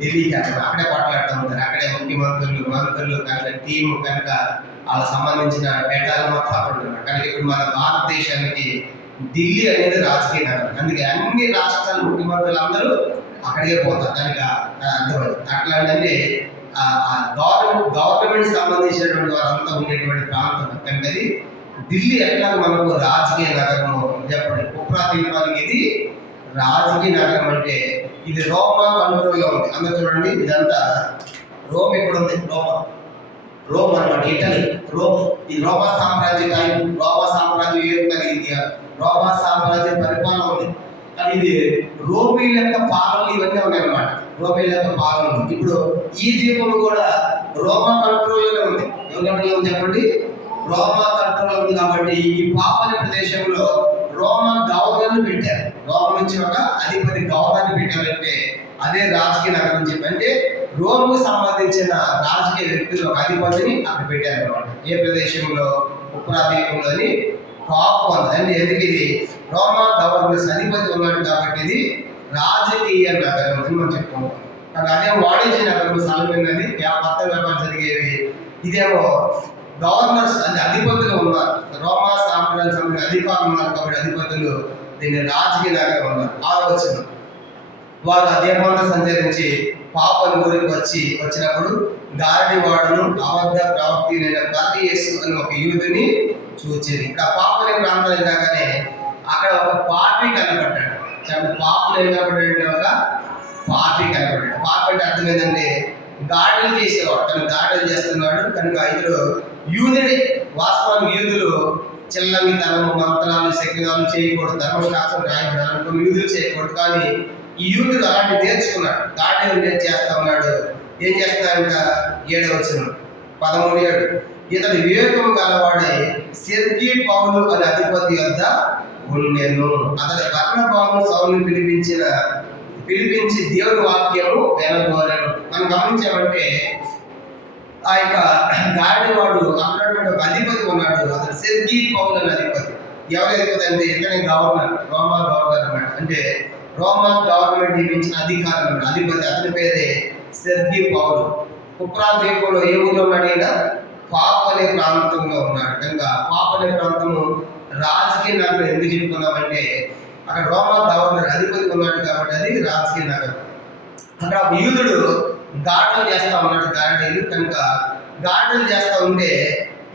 ఢిల్లీకి అక్కడే పట్లాడుతూ ఉంటారు. అక్కడే మంత్రులు కనుక టీము కనుక వాళ్ళకి సంబంధించిన డేటాలు మొత్తం అక్కడ ఉన్నారు. కనుక ఇప్పుడు మన భారతదేశానికి ఢిల్లీ అనేది రాజకీయ నగరం. అందుకే అన్ని రాష్ట్రాల ముఖ్యమంత్రులు అందరూ అక్కడికే పోతారు. కనుక అర్థమైంది. అట్లాంటి గవర్నమెంట్ సంబంధించినటువంటి వారంతా ఉండేటువంటి ప్రాంతం కనుక అది ఢిల్లీ. ఎట్లా మనకు రాజకీయ నగరం చెప్పండి? కుప్రా దీపానికి ఇది రాజకీయ నగరం. అంటే ఇది రోమా కంట్రోల్లో ఉంది. అందరూ చూడండి, ఇదంతా రోమ్ ఎక్కడ ఉంది? రోమ్ అన్నమాట, ఇటలీ. ఇది రోమా సామ్రాజ్య టైం. రోమా సామ్రాజ్యం రోమా సామ్రాజ్యం పరిపాలన ఉంది. కానీ ఇది రోమీల యొక్క పాలనలు ఇవన్నీ ఉన్నాయి అన్నమాట. రోమీల యొక్క పాలనలు. ఇప్పుడు ఈ దీపం కూడా రోమా కంట్రోల్లోనే ఉంది. ఎవరి కంట్రోల్లో ఉంది చెప్పండి? రోమా కంట్రోల్ ఉంది. కాబట్టి ఈ పాపని ప్రదేశంలో రోమా గవర్నర్ని పెట్టారు. రోమ్ నుంచి ఒక అధిపతి గవర్నర్ని పెట్టారంటే అదే రాజకీయ నగరం అని చెప్పి. అంటే రోమ్కు సంబంధించిన రాజకీయ వ్యక్తులు ఒక అధిపతిని అక్కడ పెట్టారు అనమాట. ఏ ప్రదేశంలో? ఉప్రాదీపంలో అని పాపు అంటే ఎందుకు ఇది రోమా గవర్నర్స్ అధిపతి ఉన్నాడు కాబట్టి ఇది రాజకీయ నగరం అని మనం చెప్పుకుంటాం. కానీ అదే వాణిజ్య నగరం సాల్మిన్నది వర్తక వ్యాపారం జరిగేవి. ఇదేమో గవర్నర్స్ అంటే అధిపతులు ఉన్నారు. రోమా సామ్రాజ్యానికి సంబంధించిన అధికారులు ఉన్నారు కాబట్టి అధిపతులు దీన్ని రాజకీయ నగరం ఉన్నారు. 6వ వచనం వారు ఆ దీపంలో సంచరించి పాపని ఊరికి వచ్చినప్పుడు గారడివాడును అబద్ధ ప్రవక్తినైన బర్యేసు అని ఒక యూదుని చూచేది. ఇక్కడ పాపని ప్రాంతాలు వెళ్ళగానే అక్కడ ఒక పాపి కనపడ్డాడు. పాపలు ఏం కనపడ్డాడు? ఒక పాపి కనపడ్డాడు. పాపి అంటే అర్థం ఏంటంటే గాడులు చేసేవాడు. కానీ గాడులు చేస్తున్నాడు కనుక ఇతడు యూదుడే. వాస్తవానికి యూదులు చిల్లంగితనము, మంత్రాలు, శక్తినాలు చేయకూడదు. ధర్మశాస్త్రం రాయబడాలి అనుకుని యూదులు చేయకూడదు. కానీ ఈ యూదుడు అలాంటి నేర్చుకున్నాడు. గాడులు చేస్తా ఉన్నాడు. ఏం చేస్తున్నాడంట? 7వ వచనం 13 ఇతడు వివేకము గలవాడై సెర్గీ పౌలు అనే అధిపతి వద్ద ఉండెను. అతడు బర్నబాను సౌలుని పిలిపించి దేవుని వాక్యము వినగోరెను. మనం గమనించామంటే ఆ యొక్క గాడివాడు అక్కడ ఒక అధిపతి ఉన్నాడు. అతడు సెర్గీ పౌలు అనే అధిపతి. ఎవరు అధిపతి అంటే ఇతనే గవర్నర్, రోమా గవర్నర్ అన్నమాట. అంటే రోమా గవర్నమెంట్ నియమించిన అధికారం అధిపతి. అతని పేరే సెర్గీ పౌలు. కుప్రా ద్వీపంలో ఏ ఊళ్ళో ఉన్నాడు? ఈయన పాప్ అనే ప్రాంతంలో ఉన్నాడు. కనుక పాప్ అనే ప్రాంతము రాజకీయ నగరం ఎందుకు చెప్పుకున్నామంటే అక్కడ రోమా గవర్నర్ అధిపతి ఉన్నాడు కాబట్టి అది రాజకీయ నగరం. అక్కడ ఒక యూదుడు గార్డెన్ చేస్తా ఉన్నాడు, గార్డెన్. కనుక గార్డెన్ చేస్తా ఉంటే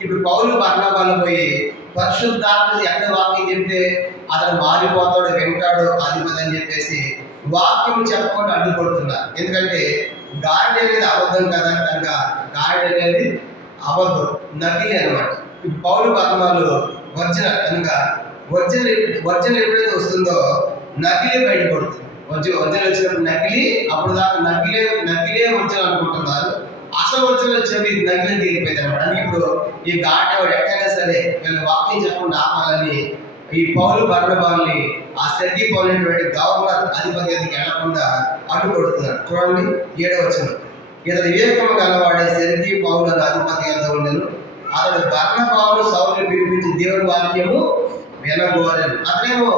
ఇప్పుడు పౌలు బర్నబాలు పోయి పరిశుద్ధాత్మ ఎక్కడ వాక్యం చెప్తే అతను మారిపోతాడు, వింటాడు అధిపతి అని చెప్పేసి వాక్యం చెప్పకుండా అడ్డుపడుతున్నారు. ఎందుకంటే గార్డెన్ అనేది అబద్ధం కదా, కనుక గార్డెన్ అనేది అబద్ధం, నకిలీ అనమాట. ఇప్పుడు పౌలు బర్నబాలు ఒరిజినల్. కనుక ఒరిజినల్ ఎప్పుడైతే వస్తుందో నకిలీ బయటపడుతుంది. ఒరిజినల్ వచ్చినప్పుడు నకిలీ, అప్పుడు దాకా నకిలే ఒరిజినల్ అనుకుంటున్నారు. అసలు ఒరిజినల్ వచ్చినప్పుడు ఇది నకిలీ తీరిపోయింది అనమాట. అందుకే ఇప్పుడు ఈ గాడివాడు ఎక్కడైనా సరే వీళ్ళు వాక్యం చెప్పకుండా ఆపాలని ఈ పౌలు బర్నబాల్ని ఆ సెర్గీ పౌలు అనేటువంటి గవర్నర్ అధిపతి దగ్గరికి వెళ్లకుండా అడ్డుపడుతున్నారు. చూడండి 7వ వచనం. ఇతడు వివేకము గలవాడే సెర్గీ పౌలు అనే అధిపతి వద్ద ఉండెను. అతడు బర్నబాను సౌలుని పిలిపించి దేవుని వాక్యము వినగోరెను. అతనేమో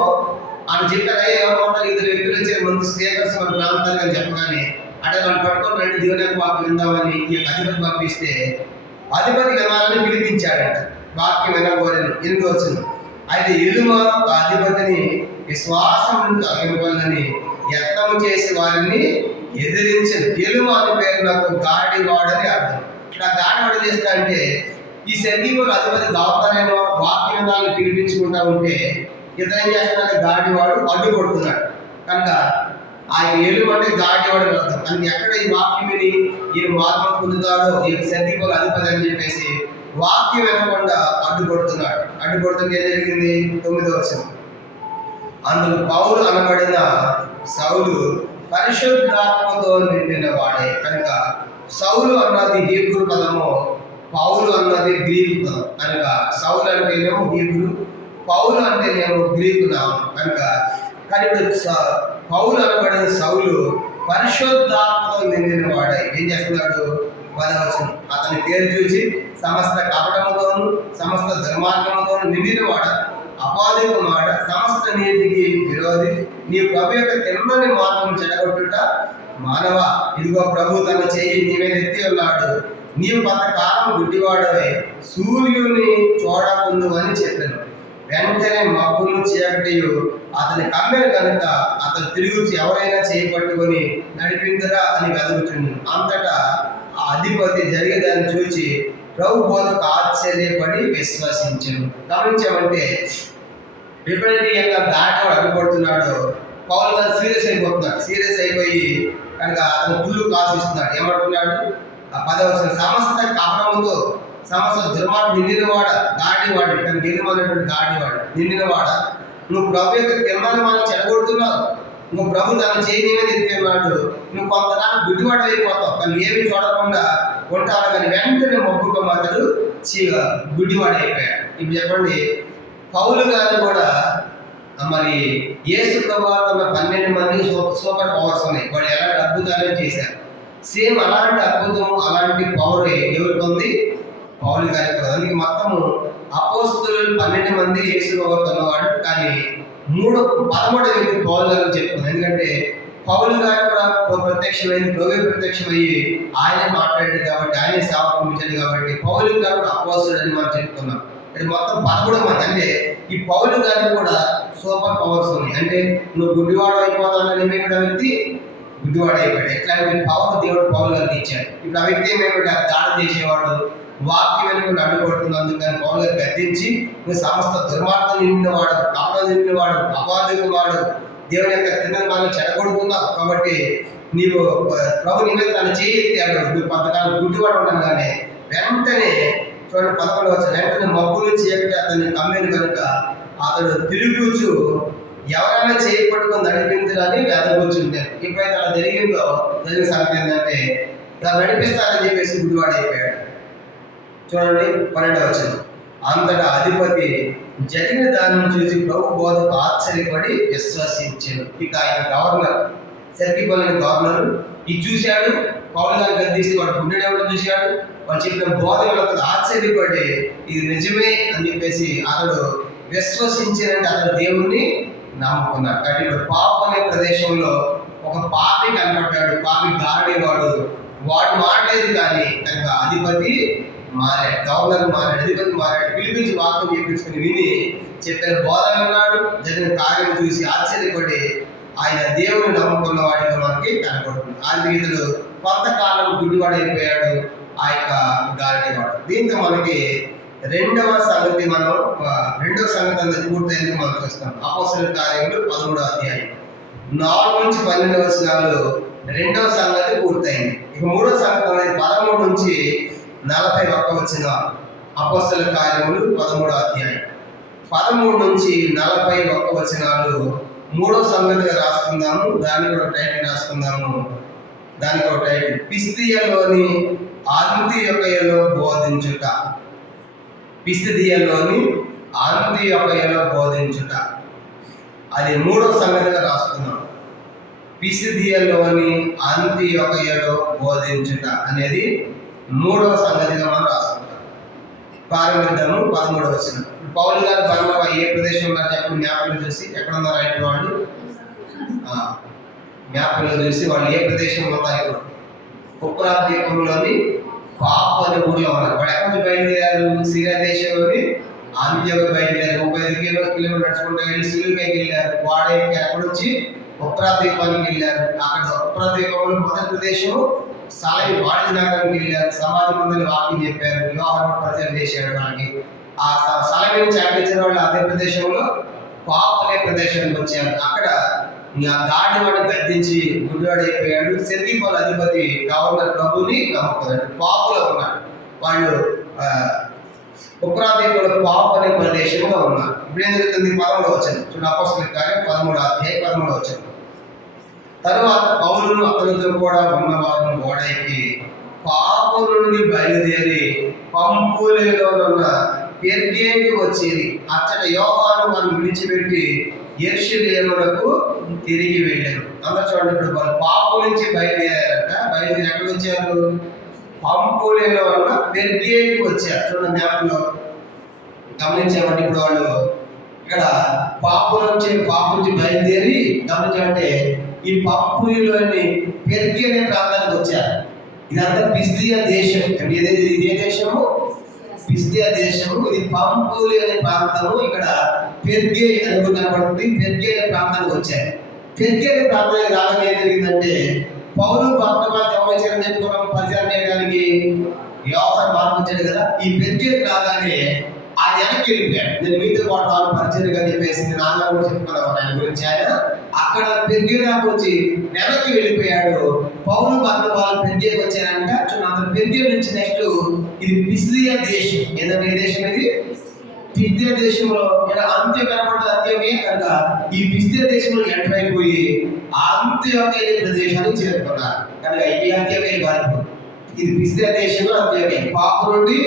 ఆయన చెప్పారు, ఎవరు ఇద్దరు వ్యక్తులు వచ్చే ముందు స్పీకర్స్ మన ప్రాంతానికి అని చెప్పగానే అంటే వాళ్ళు పట్టుకొని రండి దేవుని యొక్క వాక్యం విందామని ఈ అధిపతి పంపిస్తే అధిపతి వినాలని పిలిపించాడంట. వాక్యం వినగోరెను. 8వ వచనం. అయితే ఎలుమ ఆ అధిపతిని విశ్వాసం అగిపోవాలని యత్నము చేసి వారిని ఎదిరించను. ఎలుమ అనే పేరు నాకు గాడివాడని అర్థం. ఇక్కడ గాడివాడు చేస్తా అంటే ఈ సెర్గీలో అధిపతి గవర్నరేమో వాక్య వినాలని పిలిపించుకుంటా ఉంటే ఇతను ఏం చేస్తున్నాడు? గాడివాడు అడ్డుపడుతున్నాడు. కనుక ఆ ఎలుమ అంటే గాడివాడు అర్థం. కనుక ఎక్కడ ఈ వాక్యం విని ఈయన మార్గం పొందుతాడో ఈ సెర్గీలో అధిపతి అని చెప్పేసి వాక్యం వినకుండా అడ్డుపడుతున్నాడు. అడ్డుపడుతుంటే ఏం జరిగింది? 9వ వచనం. అందుకు పౌలు అనబడిన సౌలు పరిశుద్ధాత్మతో నిండిన వాడే. కనుక సౌలు అన్నది హీబ్రూ పదము, పౌలు అన్నది గ్రీకు పదం. కనుక సౌలు అంటేనేమో హీబ్రూ, పౌలు అంటేనేమో గ్రీకు నామం. కనుక కానీ ఇప్పుడు పౌలు అనబడిన సౌలు పరిశుద్ధాత్మతో నిండిన వాడే. ఏం చేస్తున్నాడు? 10వ వచనం. అతని పేరు చూసి సమస్త కపటముతోను సమస్త దుర్మార్గముతోను నిండినవాడ, అపాధికమాడ, సమస్త నీతికి విరోధి, నీ ప్రభు యొక్క తెల్లని మార్గం చెడగొట్టుట మానవ. ఇదిగో ప్రభు తన చేయి నీ మీద ఎత్తి ఉన్నాడు. నీవు కొంతకాలం గుడ్డివాడవై సూర్యుని చూడకుందు అని చెప్పాను. వెంటనే మబ్బులు చీకటియు అతని కమ్మెను కనుక అతను తిరిగి ఎవరైనా చేయబట్టుకొని నడిపించరా అని వెతుకుతున్నాడు. అంతటా ఆ అధిపతి జరిగేదాన్ని చూచి ప్రభు బోధకు ఆశ్చర్యపడి విశ్వసించను. గమనించామంటే ఎప్పుడైతే ఇంకా దాటో అడ్డుపడుతున్నాడో పౌలు గారు సీరియస్ అయిపోతున్నాడు. సీరియస్ అయిపోయి కనుక అతను పుల్లు కాసిస్తున్నాడు. ఏమంటున్నాడు? 10వ వచనం. సమస్త కపటముతో సమస్త దుర్మార్గం నిండినవాడ, గాడివాడు. కనుక ఎదుమన్నటువంటి గాడివాడు నిండినవాడ, నువ్వు ప్రభు యొక్క తిరుమల మనం చెడగొడుతున్నావు. నువ్వు ప్రభు తన చేయి మీద ఎత్తున్నాడు. నువ్వు కొంతకాలం గుడ్డివాడు అయిపోతావు, కానీ ఏమి చూడకుండా ఉంటావు. కానీ వెంటనే మొక్కుగా మాత్రం గుడ్డివాడు అయిపోయాడు. ఇప్పుడు చెప్పండి, పౌలు గారు కూడా మరి యేసు ప్రభువారు ఉన్న 12 మంది సూపర్ పవర్స్ ఉన్నాయి. వాళ్ళు ఎలాంటి అద్భుతాలు చేశారు. సేమ్ అలాంటి అద్భుతం అలాంటి పవర్ ఎవరికి ఉంది? పౌలు గారికి. అందుకే మొత్తము అపోస్తలులు 12 మంది యేసు ప్రభువారు ఉన్నవాడు, కానీ 13వ వ్యక్తి పౌలు గారు చెప్పుకున్నాను. ఎందుకంటే పౌలు గారు కూడా ప్రత్యక్షమైంది, ప్రభు ప్రత్యక్షమయ్యి ఆయనే మాట్లాడాడు కాబట్టి, ఆయనే సేవ పంపించాడు కాబట్టి పౌలు గారు కూడా అపోస్తలుడు అని మనం చెప్పుకున్నాం. అంటే మొత్తం 13 మంది. అంటే ఈ పౌలు గారికి కూడా సూపర్ పవర్స్ ఉన్నాయి. అంటే నువ్వు గుడ్డివాడు అయిపోతానని కూడా వ్యక్తి గుడ్డివాడు అయిపోయాడు. ఎట్లాంటి పవర్ దేవుడు పౌలు గారికి ఇచ్చాడు. ఇప్పుడు ఆ వ్యక్తి ఏమైనా దాడి చేసేవాడు, వాక్యం వెనుక అడ్డుపడుతున్నందుకు కానీ పౌలు గారు గద్దించి నువ్వు సమస్త దుర్మార్గం నిండినవాడు, కపటం నిండినవాడు, అపాధికవాడు, దేవుని యొక్క తిరుమలను చెడగొడుతున్నావు కాబట్టి నీవు ప్రభు నీ మీద తన చేయి ఎత్తాడు. నువ్వు కొంతకాలం గుడ్డివాడు ఉండగానే వెంటనే చూడండి 11వ వచనం. వెంటనే మబ్బులు చీకటి అతన్ని కమ్మెను కనుక అతడు తిరుగుచు ఎవరైనా చేయి పట్టుకొని నడిపించడాన్ని వెదగొచ్చుంటాను. ఎప్పుడైతే అలా జరిగిందో జరిగిన సంగతి ఏంటంటే దాన్ని నడిపిస్తానని చెప్పేసి గుడ్డివాడు అయిపోయాడు. చూడండి 12వ వచనం. అంతటా అధిపతి జరిగిన దానిని చూసి ప్రభు బోధకు ఆశ్చర్యపడి విశ్వసించాడు. ఇక ఆయన గవర్నర్, సెర్గిపల్లి గవర్నర్ ఇది చూశాడు. పౌలు గారు గద్దిస్తే వాడు గుండె ఎవరు చూశాడు. వాళ్ళు చెప్పిన బోధ అతను ఆశ్చర్యపడి ఇది నిజమే అని చెప్పేసి అతడు విశ్వసించినట్టు అతడు దేవుణ్ణి నమ్ముకున్నాడు. కాబట్టి ఇప్పుడు పాప అనే ప్రదేశంలో ఒక పాపి కనపడ్డాడు. పాపి గారడేవాడు, వాడు మాట్లాడేది కానీ కనుక అధిపతి మారాడు, గవర్నర్ మారాడు, అధిపతి మారాడు. పిలిపించి వాక్యం చేపించుకుని విని చెప్పిన బోధ విన్నాడు. జరిగిన కార్యం చూసి ఆశ్చర్యపడి ఆయన దేవుని నమ్ముకున్న వాడిగా మనకి కనపడుతుంది. ఇతడు కొంతకాలం గుడ్డివాడైపోయాడు, ఆ యొక్క గారడేవాడు. దీంతో మనకి రెండవ సంగతి అంతా పూర్తయింది మనం చూస్తాం. అపోస్తలుల కార్యములు 13వ అధ్యాయం 4 నుంచి 12 వచనాలు రెండవ సంగతి పూర్తయింది. ఇక మూడవ సంగతి అనేది 13 నుంచి 41 వచన. అపోస్తలుల కార్యములు 13వ అధ్యాయం 13 నుంచి 41 వచనాలు మూడవ సంగతిగా రాసుకుందాము. దానికి ఒక టైటిల్ రాసుకుందాము. దానికి ఒక టైటిల్ పిసిదియలోని అంతియొకయలో బోధించుట. పిసిదియలోని అంతియొకయలో బోధించుట, అది మూడవ సంగతిగా రాసుకున్నాం. పిసిదియలోని అంతియొకయలో బోధించుట అనేది మూడవ సంగతిగా మనం రాసుకుంటాం. ప్రారంభిద్దాము. 13వ వచనం. పౌలు గారు బర్నబా ఏ ప్రదేశంలో చెప్పి మ్యాప్లో చూసి ఎక్కడ ఉన్నారు ఆయన వాళ్ళు మ్యాప్లో చూసి వాళ్ళు ఏ ప్రదేశంలో ఉన్నారు. కుప్రా ద్వీపంలోని పాపు అనే ఊర్లో ఉన్నారు. వాడు ఎక్కడి నుంచి బయలుదేరారు? సిరియా దేశంలోని ఆంతియోకు బయలుదేరారు. 35 కిలోమీటర్లు నడుచుకుంటూ వెళ్ళి సిలువకి వెళ్ళారు. వాడే ఎక్కడి నుంచి కుప్రా ద్వీపానికి వెళ్ళారు. అక్కడ కుప్రా ద్వీపంలో మొదటి ప్రదేశం సాలై వాడి నగరానికి వెళ్ళారు. సమాజం మందిని వాక్యం చెప్పారు. యోహాను పరిచయం చేశాడు వాళ్ళకి. ఆ సలహా చాటించిన వాళ్ళు అదే ప్రదేశంలో పాపు అనే ప్రదేశానికి వచ్చారు. అక్కడ గాడి వాడిని గద్దించి గుడ్డివాడైపోయాడు. సెర్గిపల్లి అధిపతి గవర్నర్ ప్రభుని నమ్ముకున్నాడు. పాపులో ఉన్నాడు. వాళ్ళు ఉప్రాదీపుల పాపు అనే ప్రదేశంలో ఉన్నారు. ఇప్పుడు ఏం జరుగుతుంది? 13వ వచనం చూడండి. అపోస్తలుల కార్యం 13వ అధ్యాయం 13వ వచనం. తరువాత పౌలును అతనితో కూడా ఉన్నవారు ఓడెక్కి పాపు నుండి బయలుదేరి పంఫూలియలో ఉన్న పెర్గేకి వచ్చేది. అచ్చట యోహాను వారిని విడిచిపెట్టి యెరూషలేమునకు తిరిగి వెళ్ళారు. అందరూ చూడండి, ఇప్పుడు వాళ్ళు పాపు నుంచి బయలుదేరారట. బయలుదేరి ఎక్కడికి వచ్చారు? పంఫూలియలో ఉన్న పెర్గేకి వచ్చారు. చూడండి మ్యాప్లో గమనించామంటే ఇప్పుడు వాళ్ళు ఇక్కడ పాపు నుంచి బయలుదేరి గమనించామంటే ఈ పంఫూలిలోని పెర్గే అనే ప్రాంతానికి వచ్చారు. ఇదంతా పిసిదియా దేశం. ఇదే దేశము పిసిదియా దేశము. ఇది పంఫూలి అనే ప్రాంతము. ఇక్కడ పెర్గే అని కనబడుతుంది. పెర్గే అనే ప్రాంతానికి వచ్చారు. పెర్గే అనే ప్రాంతానికి రాగానే ఏం జరిగిందంటే పౌలు బర్నబా దేవాలయం చెప్పుకున్నాం పరిచయం చేయడానికి యోహాను మార్పించాడు కదా. ఈ పెర్గేకి రాగానే ఆయన వెనక్కి వెళ్ళిపోయాడు. నేను మీతో పాటు పరిచయం అని చెప్పేసి నాన్న కూడా చెప్పుకున్నాను ఆయన గురించి. ఆయన అక్కడ పెర్గే దాకా వచ్చి వెనక్కి వెళ్ళిపోయాడు. పౌలు బర్నబాలు పెర్గేకి వచ్చారంట. చూడండి, పెర్గే నుంచి నెక్స్ట్ ఇది పిసిదియా దేశం. ఏదంటే ఏ దేశం ఇది? పిసిదియా దేశంలో ఇలా అంత్య కనపడదు. అంత్యమే కనుక ఈ పిసిదియా దేశంలో ఎంటర్ అయిపోయి అంత్యోకే ప్రదేశానికి చేరుకున్నారు. కనుక ఈ అంత్యమే కాదు, ఇది పిసిదియా దేశంలో అంత్యమే. పాపు నుండి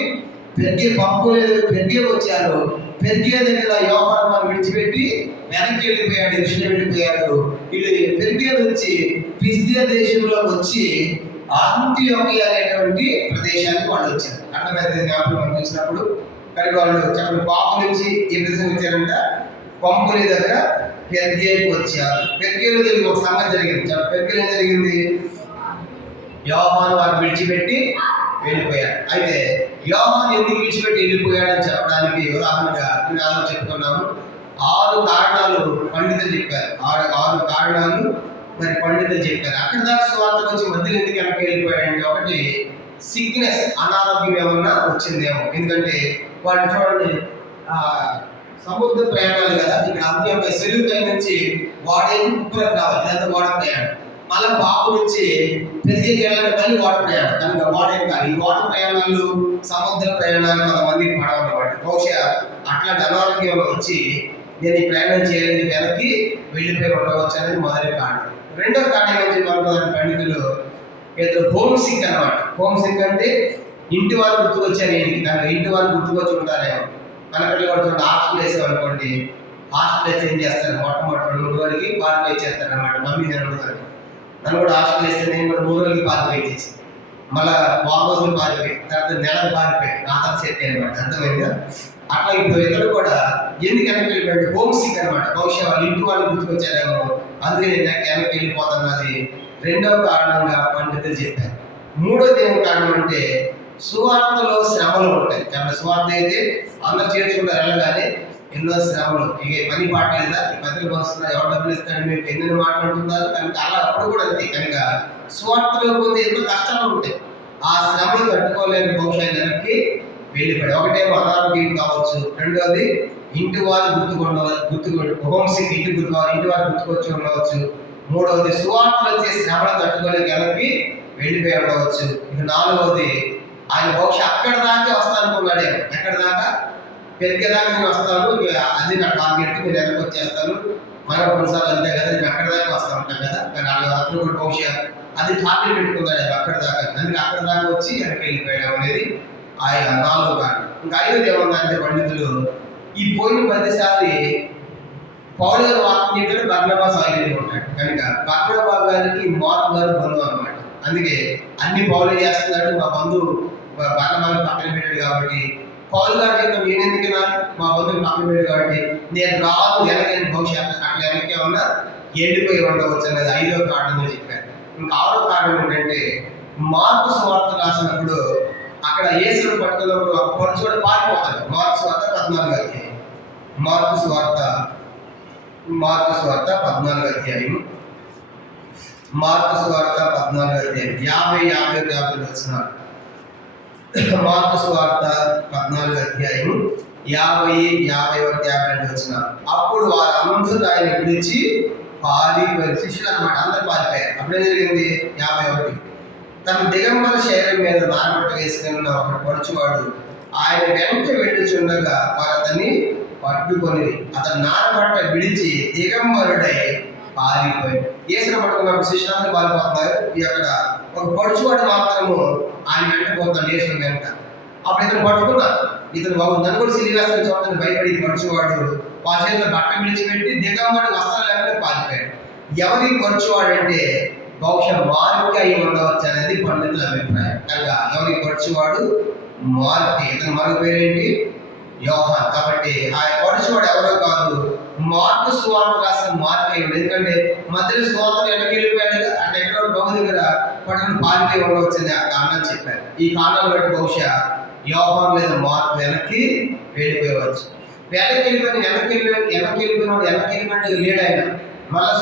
పెర్గే పంపులేదు, పెర్గే వచ్చారు. పెర్గే దగ్గర యోహాను వారిని విడిచిపెట్టి వెనక్కి వెళ్ళిపోయాడు, యెరూషలేము వెళ్ళిపోయాడు. వీళ్ళు పెర్గే నుంచి పిసిదియా దేశంలో వచ్చి అంతియోకియా అనేటువంటి ప్రదేశానికి వాళ్ళు వచ్చారు. అర్థమైతే జ్ఞాపకం మనం చూసినప్పుడు. కానీ వాళ్ళు చెప్పండి, పాపు నుంచి ఏ ప్రదేశం వచ్చారంట? పంపులి దగ్గర పెర్గేకి వచ్చారు. పెర్గేలో జరిగిన ఒక సంగతి జరిగింది. పెర్గేలో ఏం జరిగింది? యోహాను వారిని విడిచిపెట్టి వెళ్ళిపోయాడు. అయితే యోహాను ఎందుకు విడిచిపెట్టి వెళ్ళిపోయాడని చెప్పడానికి ఉదాహరణగా నేను చెప్పుకున్నాము. 6 కారణాలు పండితులు చెప్పారు. 6 కారణాలు మరి పండితులు చెప్పారు. అక్కడ దాకా స్వార్థకు వచ్చి మధ్యలో ఎందుకు వెనక్కి వెళ్ళిపోయాడంటే, ఒకటి సిక్నెస్, అనారోగ్యం ఏమన్నా వచ్చిందేమో. ఎందుకంటే వాడు చూడండి సముద్ర ప్రయాణాలు కదా. ఇక్కడ అంత్యోక సెలువుకై నుంచి వాడే కుప్పలకు రావాలి. ఇదంతా వాడ ప్రయాణం. మళ్ళీ పాపు నుంచి పెరిగేకి వెళ్ళాలంటే మళ్ళీ వాటర్ ప్రయాణం. కనుక వాటర్ కాదు. ఈ వాటర్ ప్రయాణాలు సముద్ర ప్రయాణాలు కొంతమందికి పడవన్నమాట. బహుశా అట్లాంటి అనారోగ్యం వచ్చి నేను ఈ ప్రయాణం చేయలేదు, వెనక్కి వెళ్ళిపోయి ఉండవచ్చు అనేది మొదటి కారణం. రెండో కారణం ఏం చెప్పారు పండితులు? ఏదో హోమ్ సిక్ అనమాట. హోమ్ సిక్ అంటే ఇంటి వాళ్ళు గుర్తుకొచ్చారు. కనుక ఇంటి వాళ్ళు గుర్తుకొచ్చి ఉంటారేమో. మన పిల్లలు కూడా చూడండి, హాస్టల్ వేసాం అనుకోండి, హాస్టల్ వేసి ఏం చేస్తారు, మొట్టమొదటి 2-3 రోజులకి పార్క్ ఇచ్చేస్తారు అనమాట. మమ్మీ నేను నన్ను కూడా హాస్టల్ వేస్తే నేను కూడా 3 రోజులకి పార్క్ ఇచ్చేసి మళ్ళీ రోజులు పారిపోయి తర్వాత నెలకు పారిపోయి నా తర్వాత సెట్ అనమాట. అర్థమైందా? అట్లా ఇప్పుడు ఇతడు కూడా ఎందుకు వెనక్కి వెళ్ళిపోయాడు, హోమ్ సిక్ అనమాట. బహుశా వాళ్ళ ఇంటి వాళ్ళు గుర్తుకొచ్చారేమో, అందుకే నేను వెనక్కి వెళ్ళిపోతున్నది రెండవ కారణంగా పండితులు చెప్పారు. మూడోది ఏం కారణం అంటే సువార్తలో శ్రమలు ఉంటాయి. కాబట్టి సువార్త అయితే అందరు చేర్చుకుంటారు, వెళ్ళగానే ఎన్నో శ్రమలు, ఇక పని పాట లేదా, ఈ పత్రిక వస్తున్నారు, ఎవరు డబ్బులు ఇస్తాడు, మీకు ఎన్నెన్ని మాట్లాడుతున్నారు కనుక అలా అప్పుడు కూడా అంతే. కనుక సువార్తలో పోతే ఎన్నో కష్టాలు ఉంటాయి. ఆ శ్రమలు తట్టుకోలేని బహుశా వెనక్కి వెళ్ళిపోయాడు. ఒకటేమో అనారోగ్యం కావచ్చు, రెండోది ఇంటి వారు హోమ్ సిక్, ఇంటి వారు గుర్తుకొచ్చి ఉండవచ్చు, మూడవది సువార్తలు వచ్చే శ్రమలు తట్టుకోలేక వెనక్కి వెళ్ళిపోయి ఉండవచ్చు. ఇక నాలుగవది ఆయన బహుశా అక్కడ దాకా వస్తానుకున్నాడే, ఎక్కడ దాకా, పెరిగేదాకా నేను వస్తాను, అది నా టార్గెట్, నేను వెనక్కి వచ్చేస్తాను, మనం కొన్నిసార్లు అంతే కదా, నేను అక్కడ దాకా వస్తా ఉంటాను కదా. కానీ అతను కూడా బహుశా అది టార్గెట్ పెట్టుకున్నాడు అక్కడ దాకా, అందుకే అక్కడ దాకా వచ్చి వెనక్కి వెళ్ళిపోయాడు అనేది ఆయన 4వ కారణం. ఇంకా 5వది ఏమన్నారంటే పండితులు, ఈ పోయిన ప్రతిసారి పౌలు గారు వాక్యం చెప్పాడు, బర్నబా సాయిలు ఉంటాడు. కనుక బర్నబా గారికి మార్కు గారు బంధువు అనమాట. అందుకే అన్ని పౌలు చేస్తున్నాడు, మా బంధువు బర్నబాని పక్కన పెట్టాడు కాబట్టి పౌలు గారు చెప్పిన నేనెందుకు మా బంధువుని పక్కన పెట్టాడు కాబట్టి నేను రాదు వెనకని భవిష్యత్తు అట్లా వెనకే ఉన్నా ఎండిపోయి ఉండవచ్చు అనేది 5వ కారణంగా చెప్పారు. ఇంకా 6వ కారణం ఏంటంటే మార్కు సువార్త రాసినప్పుడు అక్కడ యేసును పట్టుకున్నప్పుడు ఒక పొరచోడు పారిపోతాడు. మార్కు సువార్త 14వ అధ్యాయం, మార్కు సువార్త 14వ అధ్యాయం, మార్కు సువార్త 14వ అధ్యాయం 50 వచ్చినాడు. మార్కు సువార్త 14వ అధ్యాయం 50 వచ్చినాడు. అప్పుడు వారందరూ ఆయన విడిచి పారిపోయారు. శిష్యులు అనమాట, అందరు పారిపోయారు. అప్పుడేం జరిగింది? 51 తన దిగంబర శరీరం మీద నారబట్ట వేసుకున్న ఒక పడుచువాడు ఆయన వెంట వెళ్ళుచుండగా వారు అతన్ని పట్టుకొని అతను నారబట్ట విడిచి దిగంబరుడై పారిపోయాడు. యేసును పట్టుకున్నప్పుడు శిష్యులందరూ పారిపోతున్నారు. అక్కడ ఒక పడుచువాడు మాత్రము ఆయన వెంట పోతాడు యేసు వెంట. అప్పుడు ఇతను పట్టుకున్నారు, ఇతను బాబు నన్ను కూడా సిలివేస్తాను చూడని భయపడి పడుచువాడు వాళ్ళ చేతిలో బట్ట విడిచిపెట్టి దిగంబరుడు వస్త్రాలు లేకుండా పారిపోయాడు. ఎవరి పడుచువాడు అంటే బహుశా మార్కు అయి ఉండవచ్చు అనేది పండితుల అభిప్రాయం. కనుక ఎవరికి పడుచువాడు మార్కు, ఇతను మరొక పేరేంటి? యోహాన్. కాబట్టి ఆ పడుచువాడు ఎవరో కాదు, మార్కు సువార్త రాసిన మార్కు అయి ఉండదు. ఎందుకంటే మధ్యలో సువార్తలు వెనక్కి వెళ్ళిపోయాడు, అంటే ఎక్కడో బహు దగ్గర పట్టుకుని పారిపోయి ఉండవచ్చింది ఆ కారణాలు చెప్పారు. ఈ కారణాలు బట్టి బహుశా యోహాన్ లేదా మార్కు వెనక్కి వెళ్ళిపోవచ్చు. వెనక్కి వెళ్ళిపోయినాడు లేడు ఆయన. మళ్ళా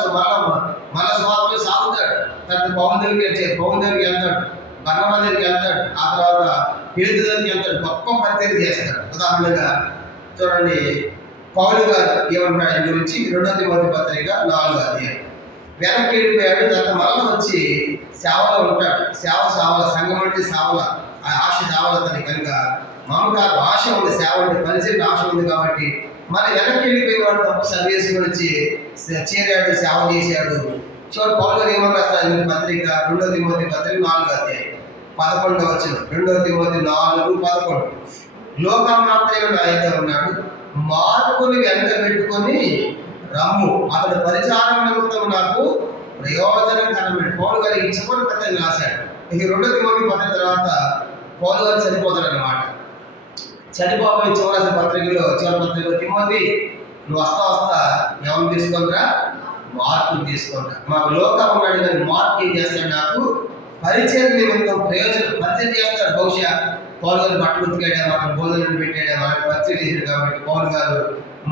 స్వాతంత్రం సాగుతాడు. తర్వాత పౌలు దగ్గరికి వెళ్తాడు, బర్నబా దగ్గరికి వెళ్తాడు, ఆ తర్వాత పేతురు దగ్గరికి వెళ్తాడు, గొప్ప పరిచయం చేస్తాడు. ఉదాహరణగా చూడండి, పౌలు గారు ఏమంటాడు ఆయన గురించి? 2 తిమోతి పత్రిక 4వ అధ్యాయం. వెనక్కి వెళ్ళిపోయాడు, తర్వాత మళ్ళీ వచ్చి సేవలో ఉంటాడు. సేవల సంఘం అంటే సేవల ఆశ సేవలు అతని. కనుక మమకారు ఆశ ఉంది, సేవ అంటే పరిచయం ఆశ ఉంది కాబట్టి మళ్ళీ వెనక్కి వెళ్ళిపోయిన వాడు తప్ప సర్వీస్ గురించి చేరాడు, సేవ చేశాడు. చివరి పౌలు గారు ఏమని రాస్తారు పత్రిక? 2 తిమోతి పత్రిక 4వ అధ్యాయం 11వ వచనం. 2 తిమోతి 4:11 లోకం మాత్రమే నా అయితే ఉన్నాడు, మార్కుని వెంట పెట్టుకొని రమ్ము, అతడు పరిచారం నిమిత్తం నాకు ప్రయోజనకరమైన. పౌలు గారు ఈ చివరి పత్రిక రాశాడు. ఇక 2 తిమోతి పత్రిక తర్వాత పౌలు గారు చనిపోతాడు అనమాట. చనిపోయి చివరి పత్రికలో తిమోతి నువ్వు వస్తా ఎవరిని తీసుకుంటారా? మార్కుని తీసుకుంటా. మాకు లోకం ఉన్నాడు కానీ మార్కు ఏం చేస్తాడు? నాకు పరిచయం నిమిత్తం పరిచయం చేస్తాడు. బహుశా పౌలు గారు బట్టలు ఉతికాడా, మనకు భోజనం పెట్టాడా, మనకు పరిచయం చేశాడు కాబట్టి పౌలు గారు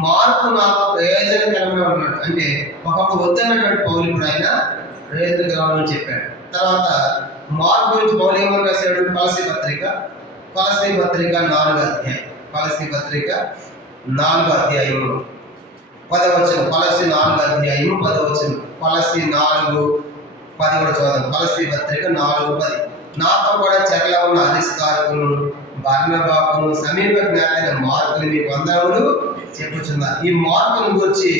మార్కు నాకు ప్రయోజనకరంగా ఉన్నాడు. అంటే ఒకప్పుడు వద్దన్నటువంటి పౌలు ఇప్పుడు ఆయన ప్రయోజనకరమని చెప్పాడు. తర్వాత మార్కు గురించి పౌలు ఏమని రాశాడు? కొలస్సీ పత్రిక 4వ అధ్యాయం, కొలస్సీ పత్రిక 4వ అధ్యాయం 10వ వచనం. కొలస్సీ 4వ అధ్యాయం 10వ వచనం. కొలస్సీ 4:10 కూడా చదువుతాం. కొలస్సీ పత్రిక 4:10 నాతో కూడా చెరలో ఉన్న అధిష్కారకును బర్నబాకును సమీప జ్ఞాతైన మార్కుని మీకు వందనములు చెప్పుచున్నారు. ఈ మార్కును గురించి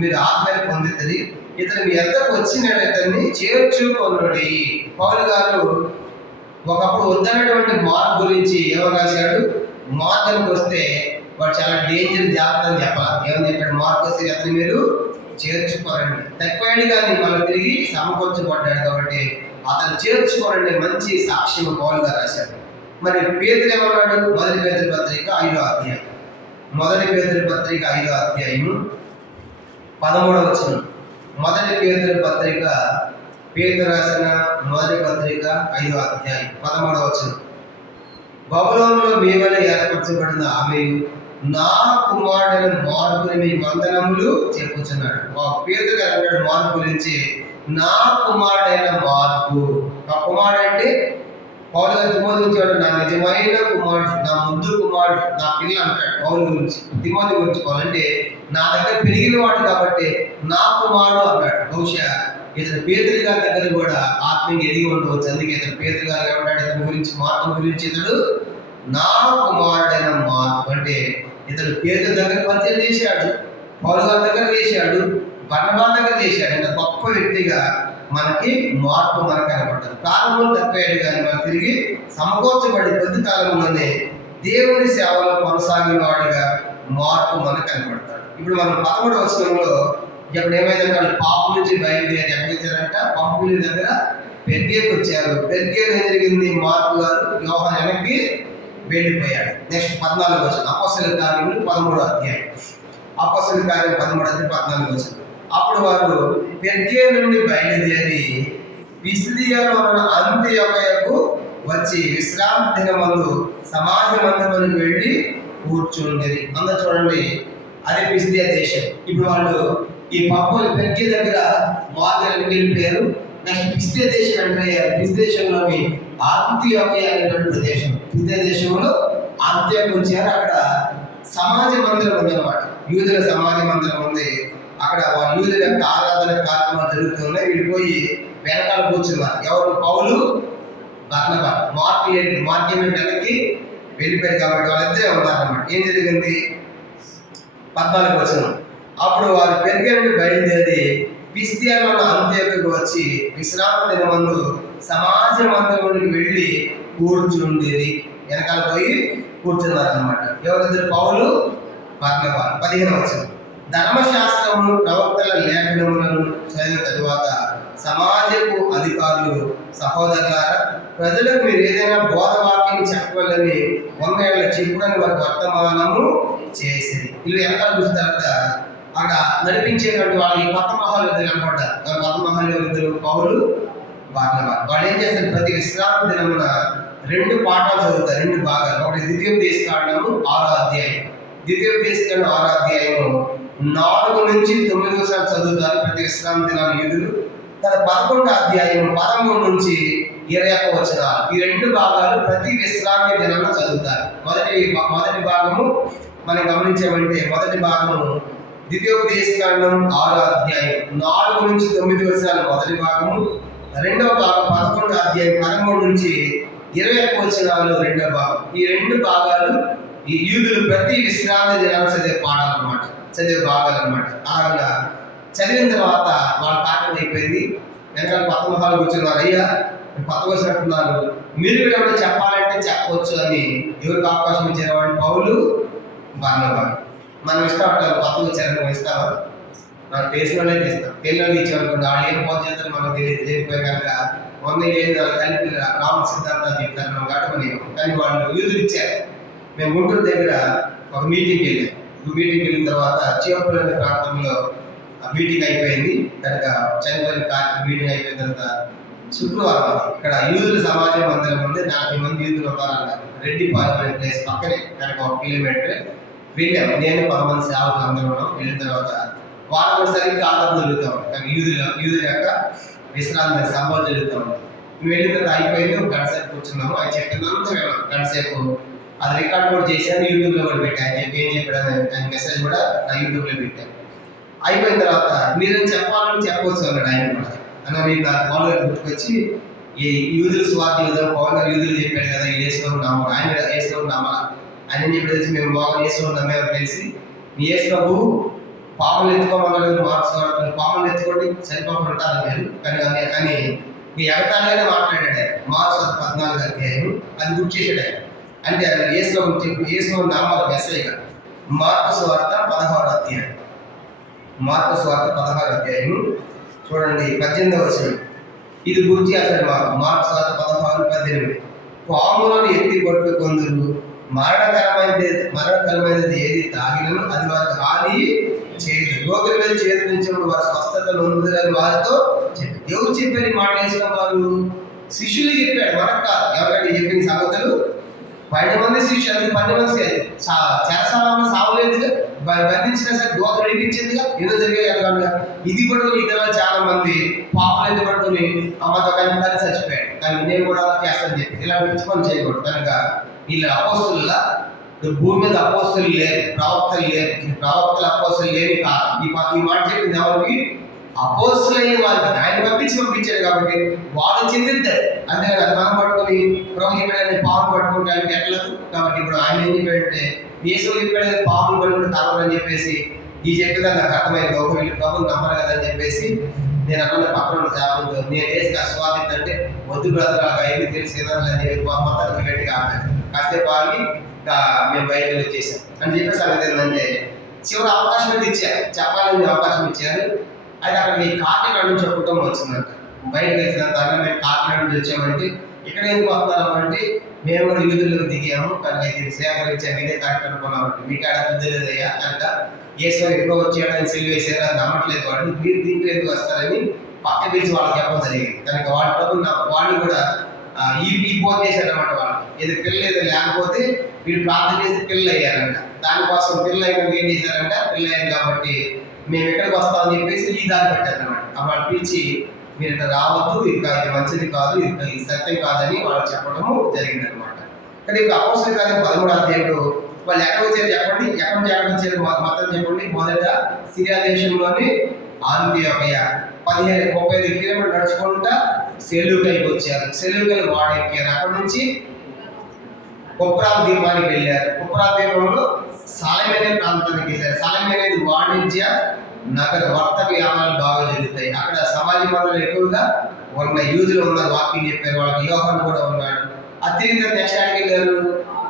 మీరు ఆజ్ఞలు పొందుతుంది, ఇతను మీ ఎద్దకు వచ్చిన ఇతన్ని చేర్చుకొనుడి. పౌలు గారు ఒకప్పుడు వద్దన్నటువంటి మార్క్ గురించి ఏమో రాశాడు? మార్కునికి వస్తే వాడు చాలా డేంజర్ జాగ్రత్త అని చెప్పాలి. ఏమని చెప్పాడు? మార్కు అతని మీరు చేర్చుకోరండి. తక్కువైంది కానీ మళ్ళీ తిరిగి సమకూర్చబడ్డాడు కాబట్టి అతను చేర్చుకోరండి మంచి సాక్ష్యం పౌలు గారు రాశాడు. మరి పేతురు ఏమన్నాడు? మొదటి పేతురు పత్రిక 5వ అధ్యాయం, మొదటి పేతురు పత్రిక 5వ అధ్యాయం 13వ వచనం. మొదటి పేతురు పత్రిక, పేతురు రాసిన మొదటి పత్రిక 5వ అధ్యాయం 13వ వచనం. బబులోనులో మీ వలె ఏర్పరచబడిన ఆమె నా కుమారుడైన మార్కుని మీ వందనములు చెప్పుచున్నాడు. పేతురు గారు అన్నాడు మార్కు గురించి, నా కుమారుడైన మార్కు. ఆ కుమారుడు అంటే పౌలు గారు తిమోతి గురించి వాడు నా నిజమైన కుమారుడు, నా ముద్దు కుమారుడు, నా పిల్ల అంటాడు పౌలు గురించి. తిమోతి గురించి పౌలు అంటే నా దగ్గర పెరిగిన వాడు కాబట్టి నా కుమారుడు అన్నాడు. బహుశా ఇతను పేతురు గారి దగ్గర కూడా ఆత్మీయంగా ఎదిగి ఉండవచ్చు. అందుకే ఇతను పేతురు గారు ఏమన్నాడు ఇతని గురించి, మార్కు గురించి, ఇతడు నా కుమారుడైన మార్కు అంటే ఇతడు పేతురు దగ్గర పరిచయం చేశాడు, పౌలు గారి దగ్గర చేశాడు, బర్నబా దగ్గర చేశాడు. అంటే గొప్ప వ్యక్తిగా మనకి మార్పు మనకు కనబడ్డాడు. కాలంలో తక్కువయ్యాడు కానీ మనం తిరిగి సమకూర్చబడి కొద్ది కాలంలోనే దేవుని సేవలో కొనసాగిన వాడిగా మార్పు మనకు కనబడతాడు. ఇప్పుడు మనం 11వ వచనంలో ఇప్పుడు ఏమైందంటే వాళ్ళు పాపం నుంచి బయలుదేరి ఎక్కడిచ్చారంట? పంపుల దగ్గర పెర్గేకి వచ్చారు. పెర్గేలో ఏం జరిగింది? మార్కు గారు యోహాను వెనక్కి వెళ్ళిపోయాడు. నెక్స్ట్ 14వ వచనం, అపోస్తలుల కార్యములు 13వ అధ్యాయం, అపోస్తలుల కార్యం 13వ అధ్యాయం 14వ వచనం. అప్పుడు వారు పెర్గే నుండి బయలుదేరి పిసిదియలో అంత్యోకయకు వచ్చి విశ్రాంతి దినమందు సమాజ మందిరానికి వెళ్ళి కూర్చుండేది. అందరూ చూడండి, అది పిసిదియా దేశం. ఇప్పుడు వాళ్ళు ఈ పంపు పెర్గే దగ్గర మార్గానికి వెళ్ళిపోయారు. నెక్స్ట్ పిసిదియా దేశం అంటే పిసిదియా దేశంలోని అంత్యోకయ అనేటువంటి ప్రదేశం. పిసిదియా దేశంలో అంత్యోకయ వచ్చారు. అక్కడ సమాజ మందిరం ఉంది అన్నమాట, యూదుల సమాజ మందిరం ఉంది. అక్కడ వాళ్ళ యూదుల యొక్క ఆరాధన కార్యక్రమాలు జరుగుతున్నాయి. వెళ్ళిపోయి వెనకాల కూర్చున్నారు. ఎవరు? పౌలు, బర్నబా. మార్కు వెనక్కి వెళ్ళిపోయారు కాబట్టి వాళ్ళిద్దరే ఉన్నారన్నమాట. ఏం జరిగింది? 14వ వచనం. అప్పుడు వారు పెర్గే నుండి బయలుదేరి పిసిదియాలో అంత్యోకయకు వచ్చి విశ్రాంతి దినమందు సమాజ మందిరానికి వెళ్ళి కూర్చుండేది. వెనకాల పోయి కూర్చున్నారు అనమాట. ఎవరిద్దరు? పౌలు, బర్నబా. 15వ వచనం. ధర్మశాస్త్రము ప్రవక్తల లేఖనములను చదివిన తరువాత సమాజపు అధికారులు, సహోదరులారా, ప్రజలకు మీరు ఏదైనా బోధవాక్యం చెప్పాలని 100 ఏళ్ల చెప్పుడని వారికి వర్తమానము చేసింది. వీళ్ళు వెనకాల చూసిన తర్వాత అక్కడ నడిపించేటువంటి వాళ్ళకి కొత్త మహాలు ఇద్దరు కనపడ్డారు. కొత్త మహాలు ఇద్దరు పౌలు, బర్నబా. వాళ్ళు ఏం చేస్తారు? ప్రతి విశ్రాంతి దినమున 2 పాఠాలు చదువుతారు, 2 భాగాలు. ఒకటి ద్వితీయోపదేశకాండము 6వ అధ్యాయం, ద్వితీయోపదేశకాండం 6వ అధ్యాయము 4 నుంచి 9 వచనాలు చదువుతారు ప్రతి విశ్రాంతి దినాలు యూదులు. తర్వాత 11వ అధ్యాయం 13 నుంచి 21 వచనాలు. ఈ 2 భాగాలు ప్రతి విశ్రాంతి దినాన్ని చదువుతారు. మొదటి భాగము మనం గమనించామంటే, మొదటి భాగము ద్వితీయోపదేశకాండం 6వ అధ్యాయం 4 నుంచి 9 వచనాలు మొదటి భాగము. రెండవ భాగం 11వ అధ్యాయం 13 నుంచి 21 వచనాలు రెండవ భాగం. ఈ 2 భాగాలు ఈ యూదులు ప్రతి విశ్రాంతి దినాన్ని చదివే పాఠాలు అన్నమాట, చదివే భాగాలు అన్నమాట. అలాగా చదివిన తర్వాత వాళ్ళ కార్యక్రమం అయిపోయింది. వెనకాల కొత్త మహాలు కూర్చున్నారు. అయ్యా కొత్త వచ్చినట్టున్నారు, మీరు కూడా ఏమైనా చెప్పాలంటే చెప్పవచ్చు అని ఎవరికి అవకాశం ఇచ్చారు? వాడు పౌలు, బర్నబా. మనం ఇష్టం అంటారు కొత్త వచ్చారని ఇస్తామా? మనం తెలిసిన వాళ్ళే ఇస్తాం. తెలియని ఇచ్చామనుకోండి, వాళ్ళు ఏం పోతే చేస్తారు మనకు తెలియదు. తెలియకపోయి కనుక 100 లేదు వాళ్ళు కలిపి రామ సిద్ధాంతాలు చెప్తారు, మనం గట్టమని. కానీ వాళ్ళు యూదులు ఇచ్చారు. మేము గుంటూరు దగ్గర ఒక మీటింగ్కి వెళ్ళాం. మీటింగ్కి వెళ్ళిన తర్వాత చీమపల్లి అనే ప్రాంతంలో మీటింగ్ అయిపోయింది. కనుక చనిపోయిన మీటింగ్ అయిపోయిన తర్వాత శుక్రవారం ఇక్కడ యూదుల సమాజం మందిరం ఉంది. 40 మంది యూదులు ఉన్నారన్నారు. రెడ్డిపాలెం అనే ప్లేస్ పక్కనే, కనుక 1 కిలోమీటర్ వెళ్ళాం. నేను 10 మంది సేవకులు అందరూ ఉన్నాం. వెళ్ళిన తర్వాత వాళ్ళకు సరిగ్గా ఆదరణ జరుగుతాం. కానీ యూదుల యొక్క విశ్రాంతి సంభావం జరుగుతూ ఉంది. మేము వెళ్ళిన తర్వాత అయిపోయింది. ఒక గంట సేపు కూర్చున్నాము. ఆయన చెప్పినంత గంట సేపు అది రికార్డ్ కూడా చేశాను, యూట్యూబ్లో కూడా పెట్టాను. ఆయన చెప్పి ఏం చెప్పాడు ఆయన మెసేజ్ కూడా నా యూట్యూబ్లో పెట్టాను. అయిపోయిన తర్వాత మీరేం చెప్పాలని చెప్పవచ్చు అన్నాడు ఆయన కూడా. అన్న మీరు నాకు పౌలు గారు గుర్తుకొచ్చి, ఈ యూదుల స్వార్థ యూదులు పౌలు గారు యూదులు చెప్పాడు కదా, ఈ యేసులో నమ్మ, ఆయన యేసులో నమ్మాల. ఆయన ఏం చెప్పి తెలిసి మేము బాగా యేసులో నమ్మేవారు తెలిసి, మీ యేసు ప్రభు పాములు ఎత్తుకోమన్నారు, మార్క్స్ వాడుతుంది, పాములు ఎత్తుకోండి సరిపోకుండా ఉంటారు మీరు కానీ మీ ఎగతాళిగానే మాట్లాడాడు ఆయన. మార్క్స్ 14వ అధ్యాయం అది గుర్తు చేశాడు ఆయన. అంటే ఆయన యేసులో చెప్పి యేసులో నామాలు మెసేజ్గా మార్కు సువార్త 16వ అధ్యాయం. మార్కు సువార్త 16వ అధ్యాయం చూడండి 18వ వచనం. ఇది గురించి అసలు మార్కు సువార్త 16:18. పాములను ఎత్తి పట్టుకొందురు, మరణకరమైనది ఏది తాగినను అది వారికి హాని చేయదు, రోగుల మీద చేతి నుంచినప్పుడు వారి స్వస్థత నొందుదని వారితో చెప్పి. ఎవరు చెప్పారు ఈ మాట వేసిన వారు? శిష్యులు చెప్పాడు, మనకు కాదు. ఎవరికంటే చెప్పిన సంగతులు 12 మంది శిష్యులు, 12 మంది చెరసాలలో సావలేదు, బంధించిన సరే దోత విడిపించిందిగా, ఏదో జరిగాయి కదా. ఇది కూడా ఇతరులు చాలా మంది పాపలు ఎత్తి పట్టుకుని అమ్మతో కలిపి చచ్చిపోయాడు. కానీ నేను కూడా చేస్తాను చెప్పి ఇలాంటి పిచ్చి పని చేయకూడదు. కనుక వీళ్ళ అపోస్తుల భూమి మీద అపోస్తులు లేరు, ప్రవక్తలు లేరు. ఇది ప్రవక్తలు అపోస్తులు లేని కాదు. ఈ మాట చెప్పింది ఎవరికి? అపోస్తులైన వారికి. ఆయన పంపించాడు కాబట్టి వాళ్ళు చెందిద్దారు. అంతేగాని అది మనం పట్టుకుని ప్రభు చెప్పాడని పాము పట్టుకుంటానికి ఎట్లేదు. కాబట్టి ఇప్పుడు ఆయన ఏం చెప్పాడంటే, యేసు చెప్పాడని పాములు పట్టుకుంటే తరవని చెప్పేసి ఈ చెప్పేదాన్ని నాకు అర్థమైంది. ఒక వీళ్ళు ప్రభుని నమ్మరు కదా అని చెప్పేసి నేను అక్కడ పక్కన సేవలు నేను వేసి అస్వాదింటే వద్దు బ్రదర్ ఏమి తెలిసి మొత్తానికి గట్టిగా కాసేపు ఆగి మేము బయటకు వచ్చేసాం అని చెప్పేసి అనేది ఏంటంటే, చివరి అవకాశం అయితే ఇచ్చారు, చెప్పాలని అవకాశం ఇచ్చారు. అయితే అక్కడికి కాకినాడ నుంచి ఒక కుటుంబం వచ్చిందంట. బయటకు వచ్చిన తర్వాత మేము కాకినాడ నుంచి వచ్చామంటే, ఇక్కడ ఎందుకు వస్తున్నామంటే మేము కూడా యూదులకు దిగాము కనుక ఇది సేకరించాము, ఇదే కరెక్ట్ అనుకున్నామంటే మీకు ఆడ తెలియదయ్యా కనుక ఈశ్వరు ఎప్పుడో వచ్చాడని సెల్ వేసారు, అది నమ్మట్లేదు వాడు, మీరు దీంట్లో ఎందుకు వస్తారని పక్క పిలిచి వాళ్ళకి చెప్పడం జరిగింది. కనుక వాళ్ళు కూడా ఈ పోతే చేశారన్నమాట. వాళ్ళు ఏదో పిల్లలు ఏదో లేకపోతే వీళ్ళు ప్రార్థన చేస్తే పిల్లలు అయ్యారంట. దానికోసం పిల్లలు అయినా ఏం చేశారంట, పిల్లలు అయ్యారు కాబట్టి మేము ఎక్కడికి వస్తామని చెప్పేసి ఈ దారి పెట్టారన్నమాట. వాళ్ళు పిలిచి మీరు ఇక్కడ రావద్దు, ఇది మంచిది కాదు, ఇది సత్యం కాదని వాళ్ళు చెప్పడము జరిగింది అనమాట. కానీ ఇప్పుడు అపోస్తలుల కార్యం 13వ అధ్యాయంలో వాళ్ళు ఎక్కడ వచ్చారు చెప్పండి, ఎక్కడి నుంచి ఎక్కడికి వచ్చారు మొత్తం చెప్పండి. మొదట సిరియా దేశంలోని అంత్యోకయ 35 కిలోమీటర్లు నడుచుకుంటా సెలూకైకి వచ్చారు. సెలూకైకి వాడ ఎక్కారు. అక్కడి నుంచి కుప్రాల ద్వీపానికి వెళ్ళారు. కుప్రాల ద్వీపంలో సాలెమేనే ప్రాంతానికి వెళ్ళారు. సాలెమేనే వాణిజ్య నగర వర్తక వ్యాపారాలు బాగా జరుగుతాయి. అక్కడ సమాజ మందులు ఎక్కువగా ఉన్న యూదులు ఉన్నారు, వాకింగ్ చెప్పారు. వాళ్ళకి యోహాను కూడా ఉన్నాడు. అతిరిగి నెక్స్ట్ ఆడికి వెళ్ళారు,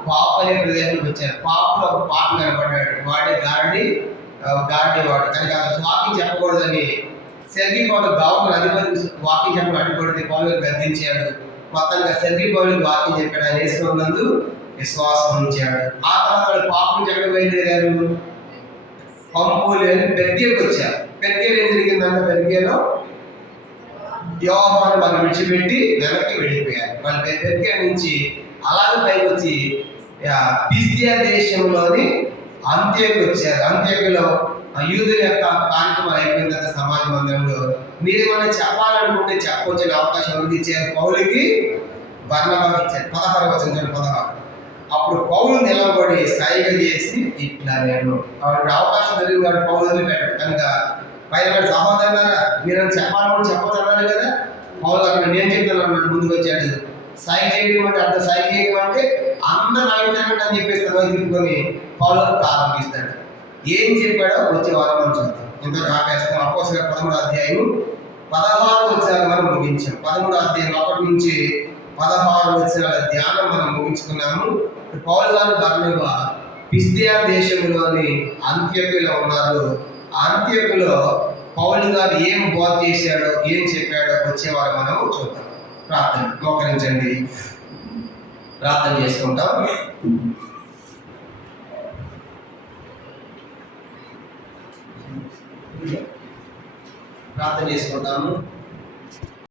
పాపు అనే ప్రదేశానికి వచ్చారు. పాపులో ఒక పాప కనపడ్డాడు. వాడే గారడి వాడు. కనుక వాకింగ్ చెప్పకూడదని సెర్గి పౌలు గవర్నర్ అధిపతి వాకింగ్ చెప్పడం అడ్డుపడితే పౌలు గద్దించాడు. మొత్తానికి సెర్గి పౌలుకి వాకింగ్ చెప్పాడు. ఆయన యేసునందు విశ్వాసం ఉంచాడు. ఆ తర్వాత వాళ్ళు పాపం ఎక్కడ బయలుదేరారు, పంపులు బెర్గేకి వచ్చారు. బెర్గేలో ఏం జరిగిందంటే, బెర్గేలో యోహాను వాళ్ళు విడిచిపెట్టి వెనక్కి వెళ్ళిపోయారు. వాళ్ళు బెర్గే నుంచి అలాగే పైకి వచ్చి పిసిదియా దేశంలోని అంత్యోకు వచ్చారు. అంత్యోకులో యూదుల యొక్క కార్యక్రమాలు అయిపోయిన తర్వాత సమాజ మందిరంలో మీరేమైనా చెప్పాలనుకుంటే చెప్పవచ్చిన అవకాశం ఉంది ఇచ్చారు. పౌలుకి బర్నబాకి ఇచ్చారు. 16వ వచనం 16. అప్పుడు పౌలు నిలబడి సైగ చేసి ఇట్లా నేను అవకాశం జరిగింది కాబట్టి పౌలు వదిలిపెట్టాడు. కనుక పైన సహోదరులారా మీరు చెప్పాలని చెప్పదన్నారు కదా, పౌలు అక్కడ నేను చెప్తాను ముందుకు వచ్చాడు. సైగ చేయడం అంటే అంత సైగ చేయడం అంటే అందరూ అయిపోయినట్టు అని చెప్పేసి తిప్పుకొని పౌలు ప్రారంభిస్తాడు. ఏం చెప్పాడో వచ్చే వారం మనం చూద్దాం. ఎంతో ఆపేస్తాం. అపోస్తలుల 13వ అధ్యాయం 16 వచనాలు మనం ముగించాం. 13వ అధ్యాయం 1 నుంచి 16 వచనాల ధ్యానం మనం ముగించుకున్నాము. పౌలు గారు బర్నబా పిసిదియా దేశంలోని అంత్యోకులో ఉన్నారు. అంత్యోకులో పౌలు గారు ఏం బోధ చేశాడో, ఏం చెప్పాడో వచ్చేవారు మనం చూద్దాం. ప్రార్థన మోకరించండి, ప్రార్థన చేసుకుంటాం. ప్రార్థన చేసుకుంటాము.